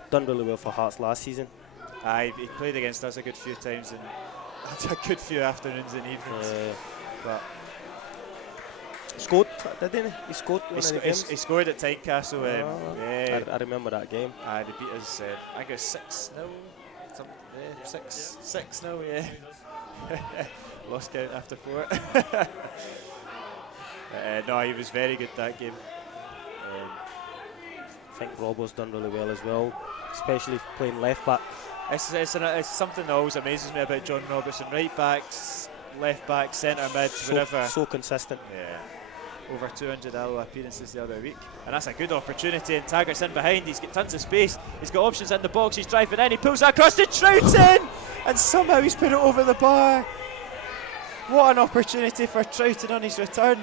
Done really well for Hearts last season. He played against us a good few times and had a good few afternoons and evenings. But scored, didn't he? He scored one of the games. He scored at Tynecastle. I remember that game. They beat us. I think it was 6-0. 6-0. Yeah. Lost count after 4. No, he was very good that game. I think Robbo's done really well as well, especially playing left back. It's something that always amazes me about John Robertson. Right backs, left back, centre mid, whatever. So consistent. Yeah. Over 200 Alloa appearances the other week, and that's a good opportunity. And Taggart's in behind. He's got tons of space. He's got options in the box. He's driving in. He pulls that across to Troughton, and somehow he's put it over the bar. What an opportunity for Troughton on his return.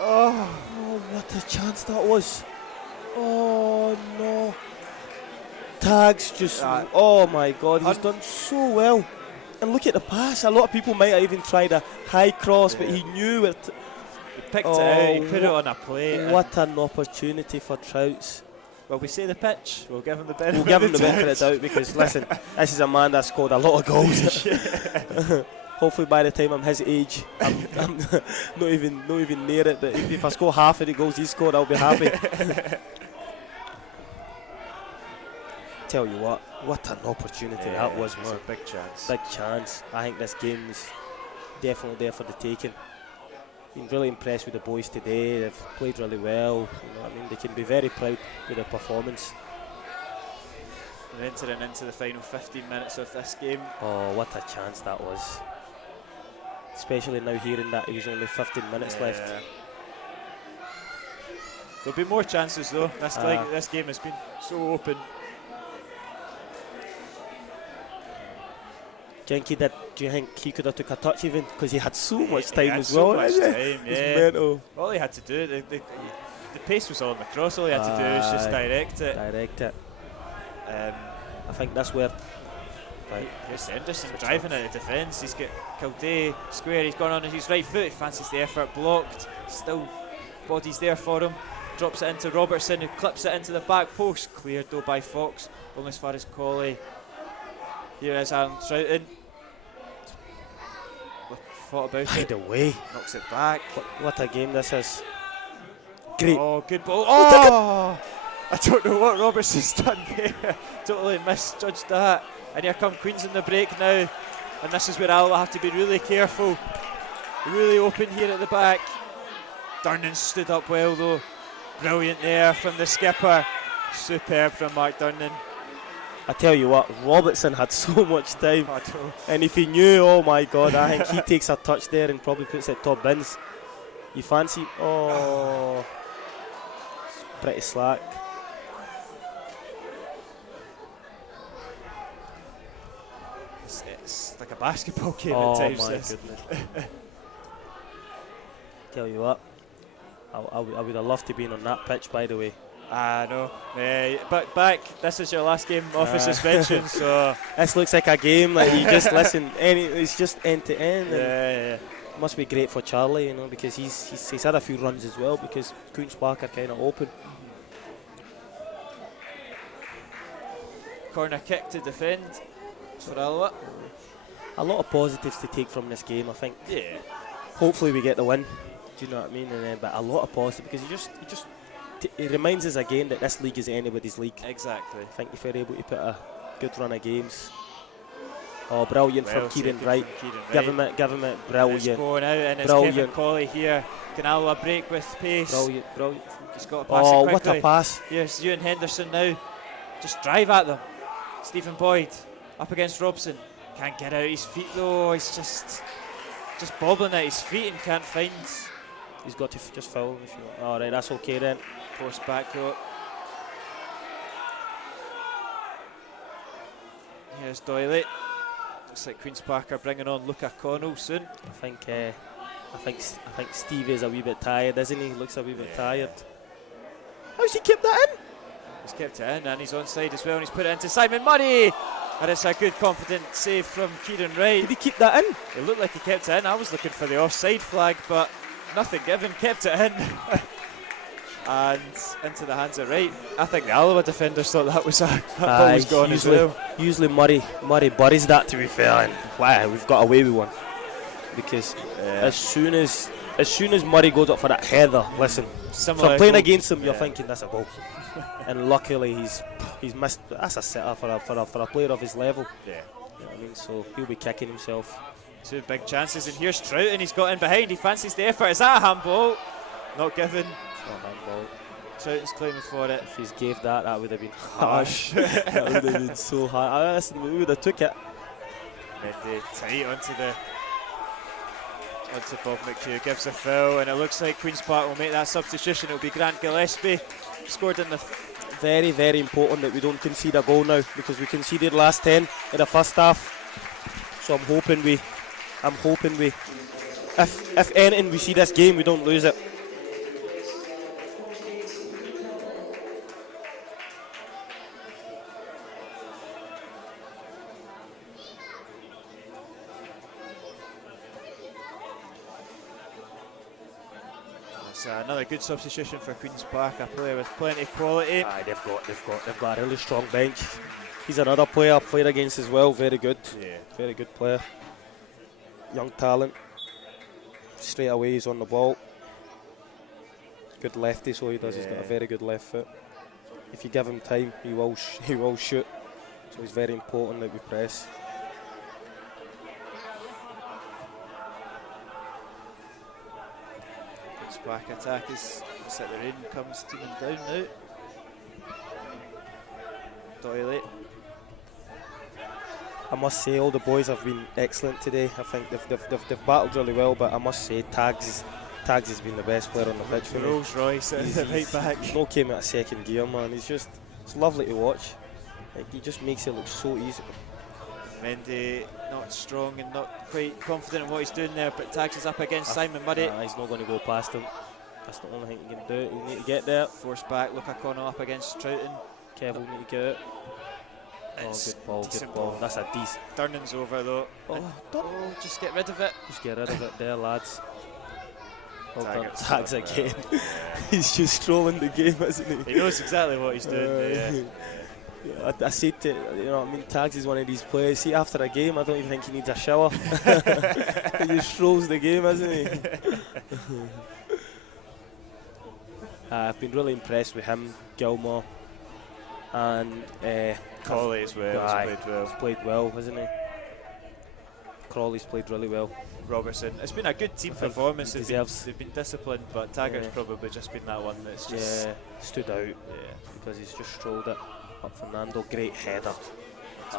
Oh, what a chance that was. Oh no. Tags just. Oh my God, he's done so well. And look at the pass. A lot of people might have even tried a high cross, but he knew it. He picked it out, he put it on a plate. What an opportunity for Trouts. Well, we say the pitch. We'll give him the benefit. We'll give him the benefit of the doubt because, listen, this is a man that scored a lot of goals. Hopefully, by the time I'm his age, I'm not even near it. But if I score half of the goals he scored, I'll be happy. Tell you what an opportunity that was, man. A big chance. Big chance. I think this game is definitely there for the taking. been really impressed with the boys today. They've played really well. You know what I mean? They can be very proud with their performance. We're entering into the final 15 minutes of this game. Oh, what a chance that was. Especially now hearing that it was only 15 minutes left. There'll be more chances though. This game has been so open. Do you think he could have took a touch even? Because he had so much time as so well. Much time, It's mental. All he had to do, the pace was all on the cross. All he had to do was just direct it. I think that's where. Right. Here's Henderson driving out of defence. He's got Kildare square. He's gone on his right foot. He fancies the effort, blocked. Still, body's there for him. Drops it into Robertson, who clips it into the back post. Cleared though by Fox, going as far as Colley. Here is Aaron Troughton. Thought about Right it. away. Knocks it back. What a game this is. Great. Oh, good ball. Oh! I don't know what Robertson's done there. Totally misjudged that. And here come Queens in the break now. And this is where Alloa have to be really careful. Really open here at the back. Durnan stood up well though. Brilliant there from the skipper. Superb from Mark Durnan. I tell you what, Robertson had so much time. And if he knew, oh my God, I think he takes a touch there and probably puts it top bins. You fancy? Oh, it's pretty slack. It's like a basketball game at Oh times. my goodness. Tell you what, I would have loved to be on that pitch, by the way. I know. But back, this is your last game off of suspension, so this looks like a game that you just listen. It's just end to end. Yeah. Must be great for Charlie, you know, because he's had a few runs as well because Queen's Park are kind of open. Corner kick to defend for Alloa. A lot of positives to take from this game, I think. Yeah. Hopefully we get the win. Do you know what I mean? But a lot of positives because it reminds us again that this league is anybody's league. Exactly. I think if we're able to put a good run of games. Oh, brilliant from Kieran Wright. Give him it, brilliant. It's going out and it's Kevin Colley here. Can Alloa break with pace? Brilliant. He's got to pass it quickly. What a pass. Here's Ewan Henderson now. Just drive at them. Stephen Boyd up against Robson. Can't get out his feet though. He's just bobbling at his feet and can't find. He's got to just foul if you want. All right, that's okay then. Forced back though. Here's Doyley. Looks like Queen's Park are bringing on Luca Connell soon. I think Steve is a wee bit tired, isn't he? He looks a wee bit tired. How's he kept that in? He's kept it in and he's onside as well and he's put it into Simon Murray. And it's a good confident save from Kieran Wright. Did he keep that in? It looked like he kept it in. I was looking for the offside flag, but nothing given. Kept it in. And into the hands of Wright. I think the Alloa defenders thought that ball was gone as well. Usually Murray buries that, to be fair, and wow, we've got away with one. Because as soon as Murray goes up for that header, listen, from playing against him, you're thinking that's a goal. And luckily he's missed. That's a setup for a player of his level. Yeah. You know what I mean? So he'll be kicking himself. Two big chances, and here's Troughton. He's got in behind. He fancies the effort. Is that a handball? Not given. It's not a handball. Troughton's claiming for it. If he's gave that would have been harsh. That would have been so hard. Listen, we would have took it. Midday tight onto Bob McHugh. Gives a foul, and it looks like Queen's Park will make that substitution. It'll be Grant Gillespie. Scored in the very, very important that we don't concede a goal now, because we conceded last 10 in the first half. So I'm hoping we if anything we see this game, we don't lose it. Another good substitution for Queen's Park, a player with plenty of quality. They've got a really strong bench. He's another player I've played against as well. Very good. Yeah. Very good player. Young talent. Straight away he's on the ball. Good lefty, so he does. He's got a very good left foot. If you give him time, he will shoot. So it's very important that we press. Quack attack as the rain comes teaming down now. Doyle. I must say, all the boys have been excellent today. I think they've battled really well, but I must say, Tags has been the best player on the pitch for me. Rolls Royce at the right back. He's not came out of second gear, man. It's lovely to watch. Like, he just makes it look so easy. Mendy not strong and not quite confident in what he's doing there, but Tags is up against Simon Murray. He's not going to go past him. That's the only thing he can do. He'll need to get there. Force back, Luca Connell up against Troughton. Kev will need to get it. Oh, good ball. That's a decent. Durnan's over though. Just get rid of it. Just get rid of it there, lads. Well done. Taggart's Tags again. He's just strolling the game, isn't he? He knows exactly what he's doing. Yeah, I said to you know what I mean, Tags is one of these players. See, after a game, I don't even think he needs a shower. He just strolls the game, isn't he? I've been really impressed with him, Gilmore, and Colley as well. He's played well, hasn't he? Crawley's played really well. Robertson. It's been a good team performance. They've been disciplined, but Taggart's probably just been that one that's just stood out because he's just strolled it up. Fernando, great header.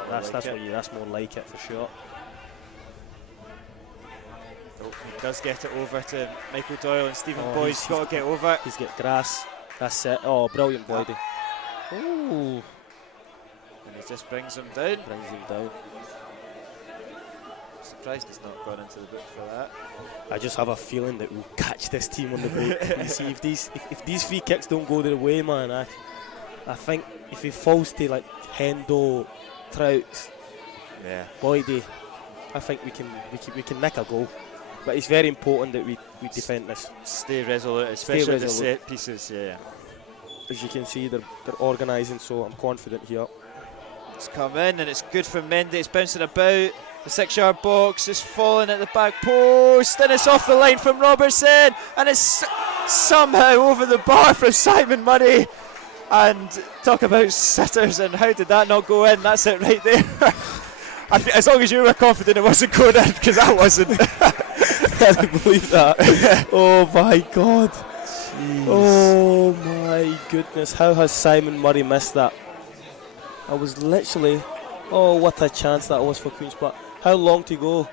That's more like it for sure. He does get it over to Michael Doyle, and Stephen Boyd's got to get over it. He's got grass. That's it. Oh, brilliant, Boydie. Oh. And he just brings him down. Surprised he's not gone into the book for that. I just have a feeling that we'll catch this team on the break. You see, if these free kicks don't go their way, man, I think if he falls to like Hendo, Trouts, Boydie, I think we can nick a goal. But it's very important that we defend this. Stay resolute, especially the set pieces. As you can see, they're organising, so I'm confident here. It's come in and it's good for Mendy. It's bouncing about. The 6-yard box is falling at the back post, and it's off the line from Robertson, and it's somehow over the bar from Simon Murray. And talk about sitters, and how did that not go in? That's it right there. As long as you were confident it wasn't going in, because I wasn't. I can't believe that. Oh my God. Jeez. Oh my goodness. How has Simon Murray missed that? I was literally, what a chance that was for Queen's Park. How long to go?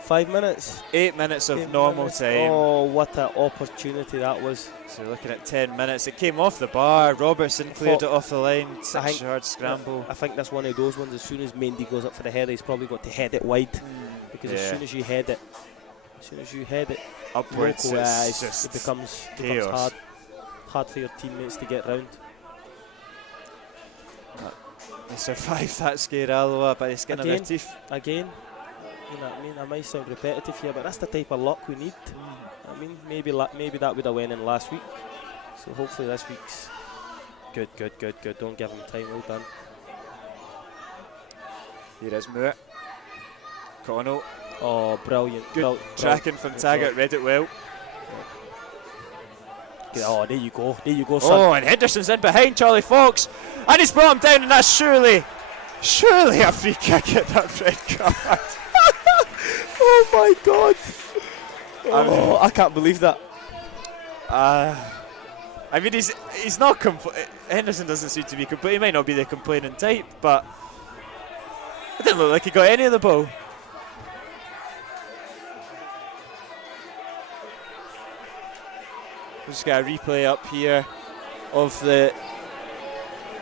5 minutes? 8 minutes of normal time. Oh, what an opportunity that was. So you're looking at 10 minutes. It came off the bar. Robertson cleared it off the line. 6-yard scramble. I think that's one of those ones. As soon as Mendy goes up for the header, he's probably got to head it wide. Because as soon as you head it upwards, it becomes hard for your teammates to get round. They survived that scare, Alloa, by the skin of their teeth. Again, you know what I mean? I might sound repetitive here, but that's the type of luck we need. I mean, maybe that would have went in last week. So hopefully this week's good. Don't give him time. Well done. Here is Moore. Connell. Oh, brilliant. Good tracking from Taggart. Read it well. Oh, there you go, son. Oh, and Henderson's in behind Charlie Fox, and he's brought him down, and that's surely a free kick at that red card. Oh my God! Oh, I can't believe that. I mean, he's not. Henderson doesn't seem to be complaining. He might not be the complaining type, but it didn't look like he got any of the ball. We've just got a replay up here of the.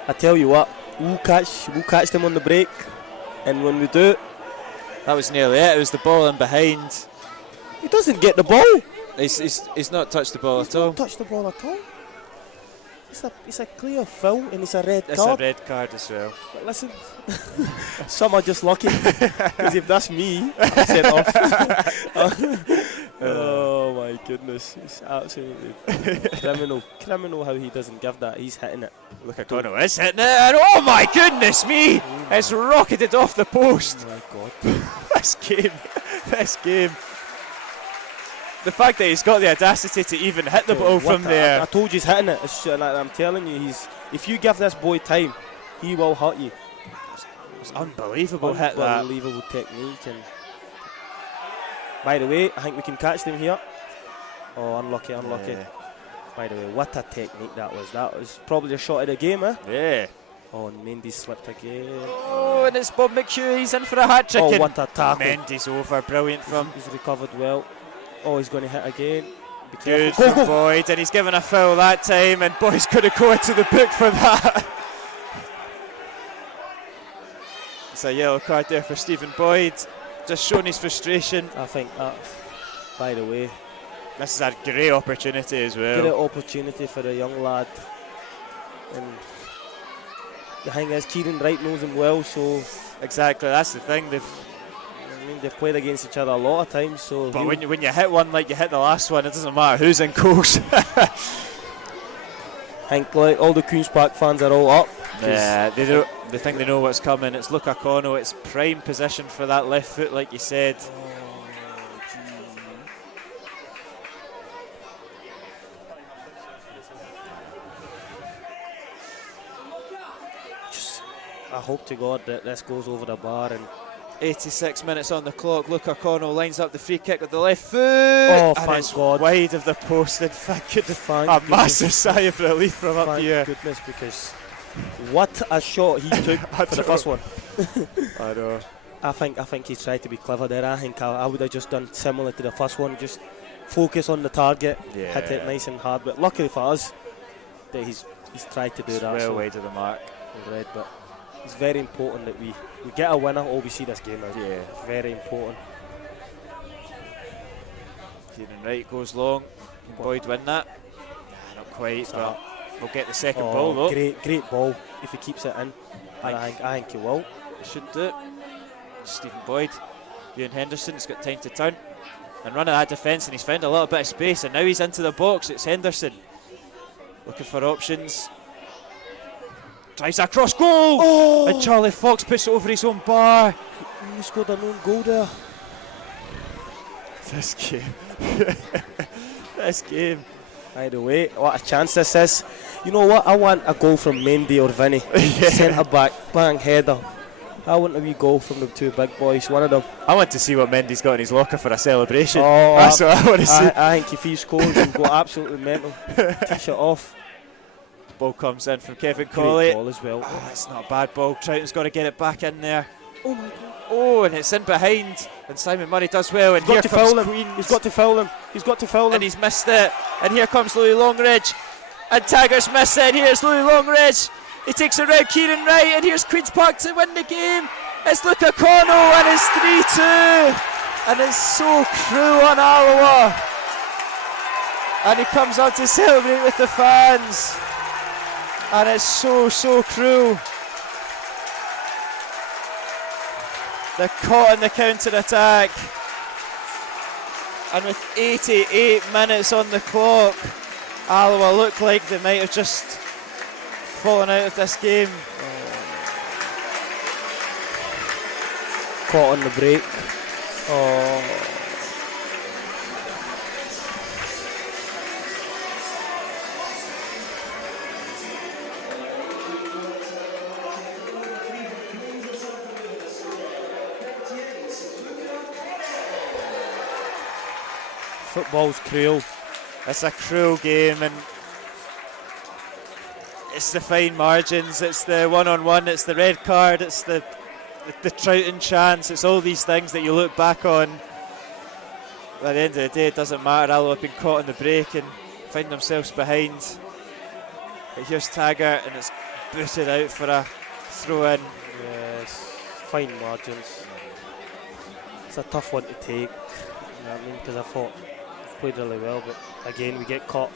I tell you what, we'll catch them on the break, and when we do, that was nearly it. It was the ball in behind. He doesn't get the ball. He's not touched the ball at all. Not touched the ball at all. It's a clear foul, and it's a red card. It's a red card as well. But listen, some are just lucky, because if that's me, I'm sent off. Oh my goodness, it's absolutely criminal how he doesn't give that. He's hitting it. Look at Connell is hitting it, and oh my goodness me, it's rocketed off the post. Oh my God. This game. The fact that he's got the audacity to even hit the ball from there. I told you he's hitting it. I'm telling you, if you give this boy time, he will hurt you. It's unbelievable hit that. Unbelievable technique. And by the way, I think we can catch them here. Oh, unlucky. Yeah. By the way, what a technique that was. That was probably the shot of the game, eh? Yeah. Oh, and Mendy slipped again. Oh, and it's Bob McHugh. He's in for a hat trick. Oh, what a tackle. Mendy's over. Brilliant from. He's recovered well. Oh, he's going to hit again. Be Good careful. from Boyd, and he's given a foul that time, and Boyd's going to go into the book for that. It's a yellow card there for Stephen Boyd, just showing his frustration. I think that, by the way, this is a great opportunity as well. great opportunity for the young lad. And the thing is, Kieran Wright knows him well, so Exactly, that's the thing. they've played against each other a lot of times. So, But when you hit one like you hit the last one, it doesn't matter who's in goals. I think like all the Queen's Park fans are all up. Yeah, they think they know what's coming. It's Luca Cono. It's prime position for that left foot, like you said. I hope to God that this goes over the bar. And 86 minutes on the clock. Luca Cono lines up the free kick with the left foot. Oh, and thank it's God. wide of the post. And thank goodness, Thank a goodness. massive sigh of relief from up thank here. goodness, because what a shot he took for the first one. I know. I think he tried to be clever there. I think I would have just done similar to the first one, just focus on the target, hit it nice and hard. But luckily for us, that he's tried to do that. Well So wide of the mark. red, but it's very important that we get a winner or we see this game out. Yeah. It's very important. Kieran Wright goes long. Can Boyd win that? Nah, not quite, but we'll get the second Oh, ball though. great ball if he keeps it in. I think he will. Should do it. Stephen Boyd, Ewan Henderson's got time to turn and run at that defence, and he's found a little bit of space, and now he's into the box. It's Henderson looking for options. Drives across goal, and Charlie Fox puts it over his own bar. He scored an own goal there. This game, this game. By the way, what a chance this is. You know what? I want a goal from Mendy or Vinny. Centre back, bang, header. I want a wee goal from the two big boys, one of them. I want to see what Mendy's got in his locker for a celebration. Oh, that's what I want to see. I think if he scores, he'll go absolutely mental. Tish it off. Ball comes in from Kevin Great Colley. ball as well. Oh, it's not a bad ball. Troughton's got to get it back in there. Oh my God. Oh, and it's in behind, and Simon Murray does well. And He's got here to comes foul him. Queens. He's got to foul him. He's got to foul him. And he's missed it. And here comes Louis Longridge. And Taggart's missed it. And here's Louis Longridge. He takes it round Kieran Wright. And here's Queen's Park to win the game. It's Luca Cono, and it's 3-2. And it's so cruel on Alloa. And he comes out to celebrate with the fans. And it's so cruel. They're caught in the counter-attack. And with 88 minutes on the clock, Alloa look like they might have just fallen out of this game. Caught on the break. Oh. Football's cruel. It's a cruel game, and it's the fine margins, it's the one-on-one, it's the red card, it's the Troughton chance, it's all these things that you look back on. At the end of the day, it doesn't matter. Alloa have been caught on the break and find themselves behind. But here's Taggart, and it's booted out for a throw-in. Yes, fine margins. It's a tough one to take, you know what I mean, because I thought we played really well, but again we get caught.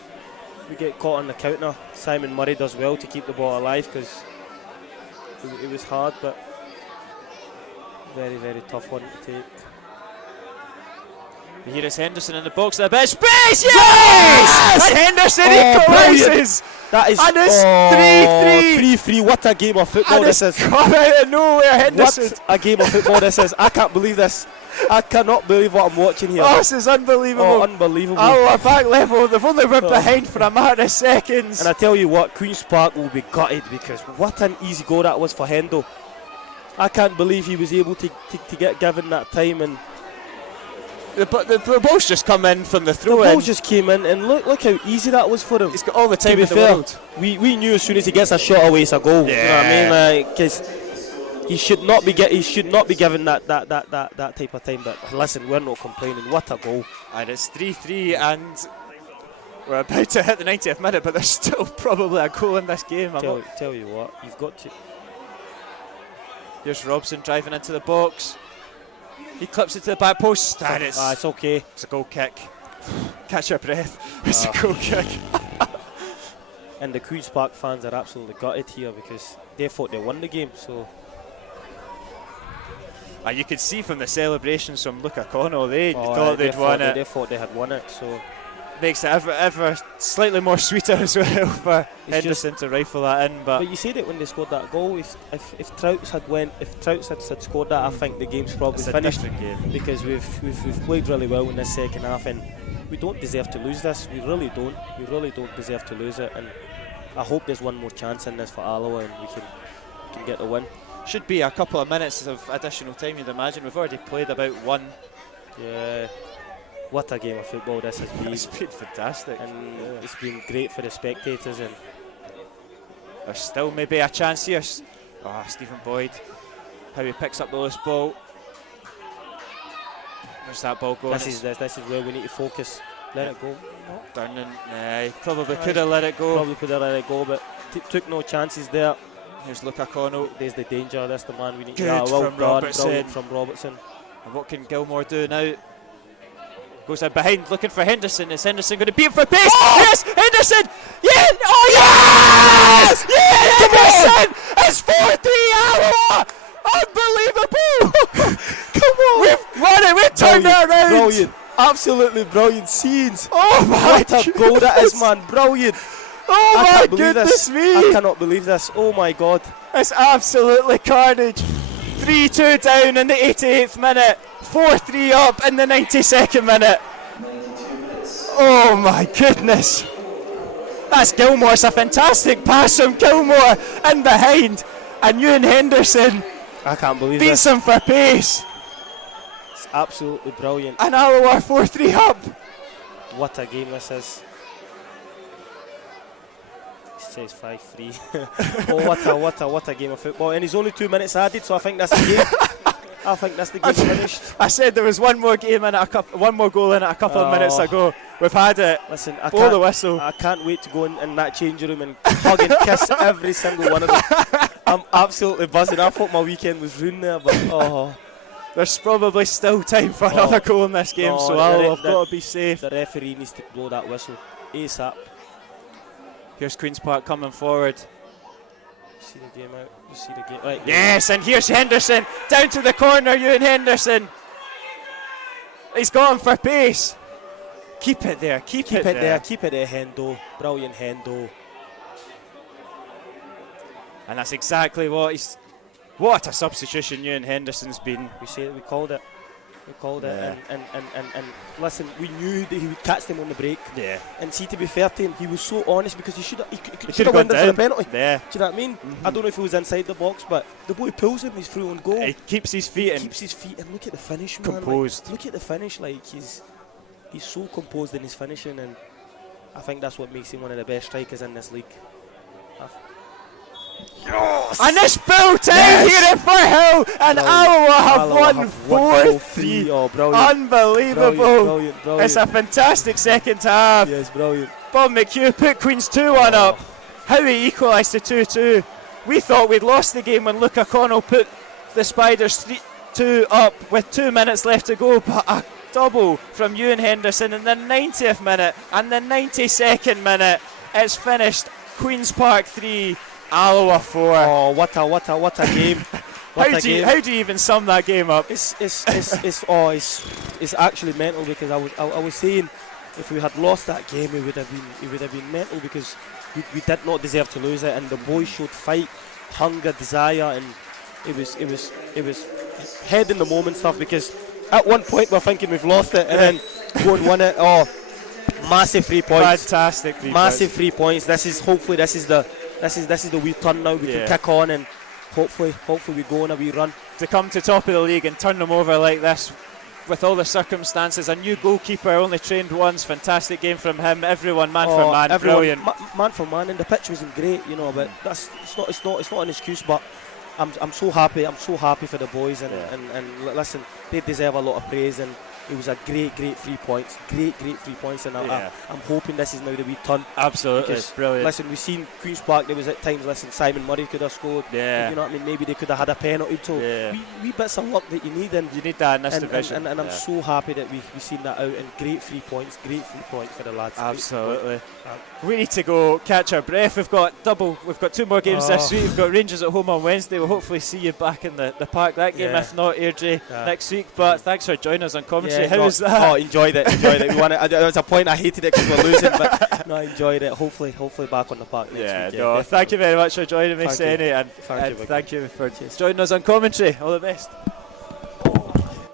We get caught on the counter. Simon Murray does well to keep the ball alive because it was hard, but very, very tough one to take. Here is Henderson in the box, the best space, yes! And Henderson equalises! That is, and it's 3-3. 3-3, what a game of football and this is. Come out of nowhere, Henderson. What a game of football this is. I can't believe this. I cannot believe what I'm watching here. Oh, this is unbelievable. Oh, unbelievable. Alloa back level, they've only been behind for a matter of seconds. And I tell you what, Queen's Park will be gutted because what an easy goal that was for Hendo. I can't believe he was able to get given that time, and the ball's just come in from the throw. The ball just came in, and look how easy that was for him. He's got all the time To be in the fair, world. we knew as soon as he gets a shot away, it's a goal. Yeah. You know what I mean? Like, 'cause he should not be given that type of time. But listen, we're not complaining. What a goal! And it's 3-3, and we're about to hit the 90th minute, but there's still probably a goal in this game. Tell you what, you've got to. Here's Robson driving into the box. He clips it to the back post, and It's okay. It's a goal kick. Catch your breath. It's a goal kick. And the Queen's Park fans are absolutely gutted here because they thought they won the game. So you could see from the celebrations from Luca Connell, they thought they'd won it. They thought they had won it. So makes it ever slightly more sweeter as well for Henderson to rifle that in. But you said it when they scored that goal. If Trouts had scored that, I think the game's probably finished. A different game. Because we've played really well in this second half, and we don't deserve to lose this. We really don't. We really don't deserve to lose it. And I hope there's one more chance in this for Alloa, and we can get the win. Should be a couple of minutes of additional time, you'd imagine. We've already played about one. Yeah. What a game of football this has been. It's been fantastic. And it's been great for the spectators. And there's still maybe a chance here. Stephen Boyd, how he picks up the loose ball. Where's that ball going? This is where we need to focus. Let it go. Durnan, he probably could have let it go. Probably could have let it go, but took no chances there. Here's Luca Connell. There's the danger. That's the man we need. Good from Robertson. From Robertson. And what can Gilmore do now? Goes in behind, looking for Henderson. Is Henderson going to beat him for pace? Oh! Yes, Henderson! Yeah! Oh yes! Yeah, Henderson! It's 4-3 Alloa! Unbelievable! Come on! We've won it. We've turned it around. Brilliant! Absolutely brilliant scenes. Oh my! What a goal that is, man! Brilliant! Oh my goodness me! I cannot believe this. Oh my God! It's absolutely carnage. 3-2 down in the 88th minute. 4-3 up in the 92nd minute. Oh my goodness. That's Gilmore. It's a fantastic pass from Gilmore in behind. And Ewan Henderson I can't believe beats him for pace. It's absolutely brilliant. And Alloa 4-3 up. What a game this is. It says 5-3. Oh, what a game of football. And he's only 2 minutes added, so I think that's the game. I think that's the game finished. I said there was one more game in it, one more goal in it a couple of minutes ago. We've had it. Listen, blow the whistle. I can't wait to go in that changing room and hug and kiss every single one of them. I'm absolutely buzzing. I thought my weekend was ruined there, but there's probably still time for another goal in this game, so I've got to be safe. The referee needs to blow that whistle ASAP. Here's Queen's Park coming forward. See the game out. You see the game. Right. Yes, and here's Henderson down to the corner. Ewan Henderson. He's gone for pace. Keep it there. Keep it there. Keep it there, Hendo. Brilliant, Hendo. And that's exactly what a substitution Ewan Henderson's been. We called it. We called it, and listen, we knew that he would catch them on the break. Yeah. And see, to be fair to him, he was so honest because he should have gone went for the penalty. Yeah. Do you know what I mean? I don't know if he was inside the box, but the boy pulls him. He's through on goal. He keeps his feet and look at the finish, man. Composed. Look at the finish. Like he's so composed in his finishing, and I think that's what makes him one of the best strikers in this league. Yes. And it's built in here at Firhill, and Alloa have won 4-3. Oh, brilliant. Unbelievable. Brilliant. It's a fantastic second half. Yes, brilliant. Bob McHugh put Queen's 2-1 up. How he equalised to 2-2. We thought we'd lost the game when Luca Connell put the Spiders 3-2 up with 2 minutes left to go, but a double from Ewan Henderson in the 90th minute and the 92nd minute. It's finished. Queen's Park 3, Alloa 4. Oh, what a game! How do you even sum that game up? It's actually mental because I was saying if we had lost that game it would have been mental because we did not deserve to lose it, and the boys showed fight, hunger, desire, and it was head in the moment stuff because at one point we're thinking we've lost it and then go and win it. Oh, massive 3 points! Fantastic 3 massive 3 points. This is the wee turn now. We can kick on and hopefully we go on a wee run. To come to top of the league and turn them over like this, with all the circumstances. A new goalkeeper, only trained once. Fantastic game from him. Everyone man for man, everyone, brilliant. Man for man, and the pitch wasn't great, you know. But it's not an excuse. But I'm so happy. I'm so happy for the boys, and listen, they deserve a lot of praise. And it was a great 3 points. Great 3 points, and I'm hoping this is now the wee turn. Absolutely, because, brilliant. Listen, we've seen Queen's Park. There was at times, listen, Simon Murray could have scored. Yeah. You know what I mean? Maybe they could have had a penalty. So wee bits of luck that you need, and you need that in this division. And I'm so happy that we've seen that out. And great 3 points. Great 3 points for the lads. Absolutely. We need to go catch our breath. We've got 2 more games this week. We've got Rangers at home on Wednesday. We'll hopefully see you back in the park that game, if not Airdrie next week. But thanks for joining us on commentary. How was that? Oh, enjoyed it. There was a point I hated it because we're losing, but no, I enjoyed it. Hopefully back on the park next week. Thank you very much for joining me, Senny, and thank you for joining us on commentary. All the best.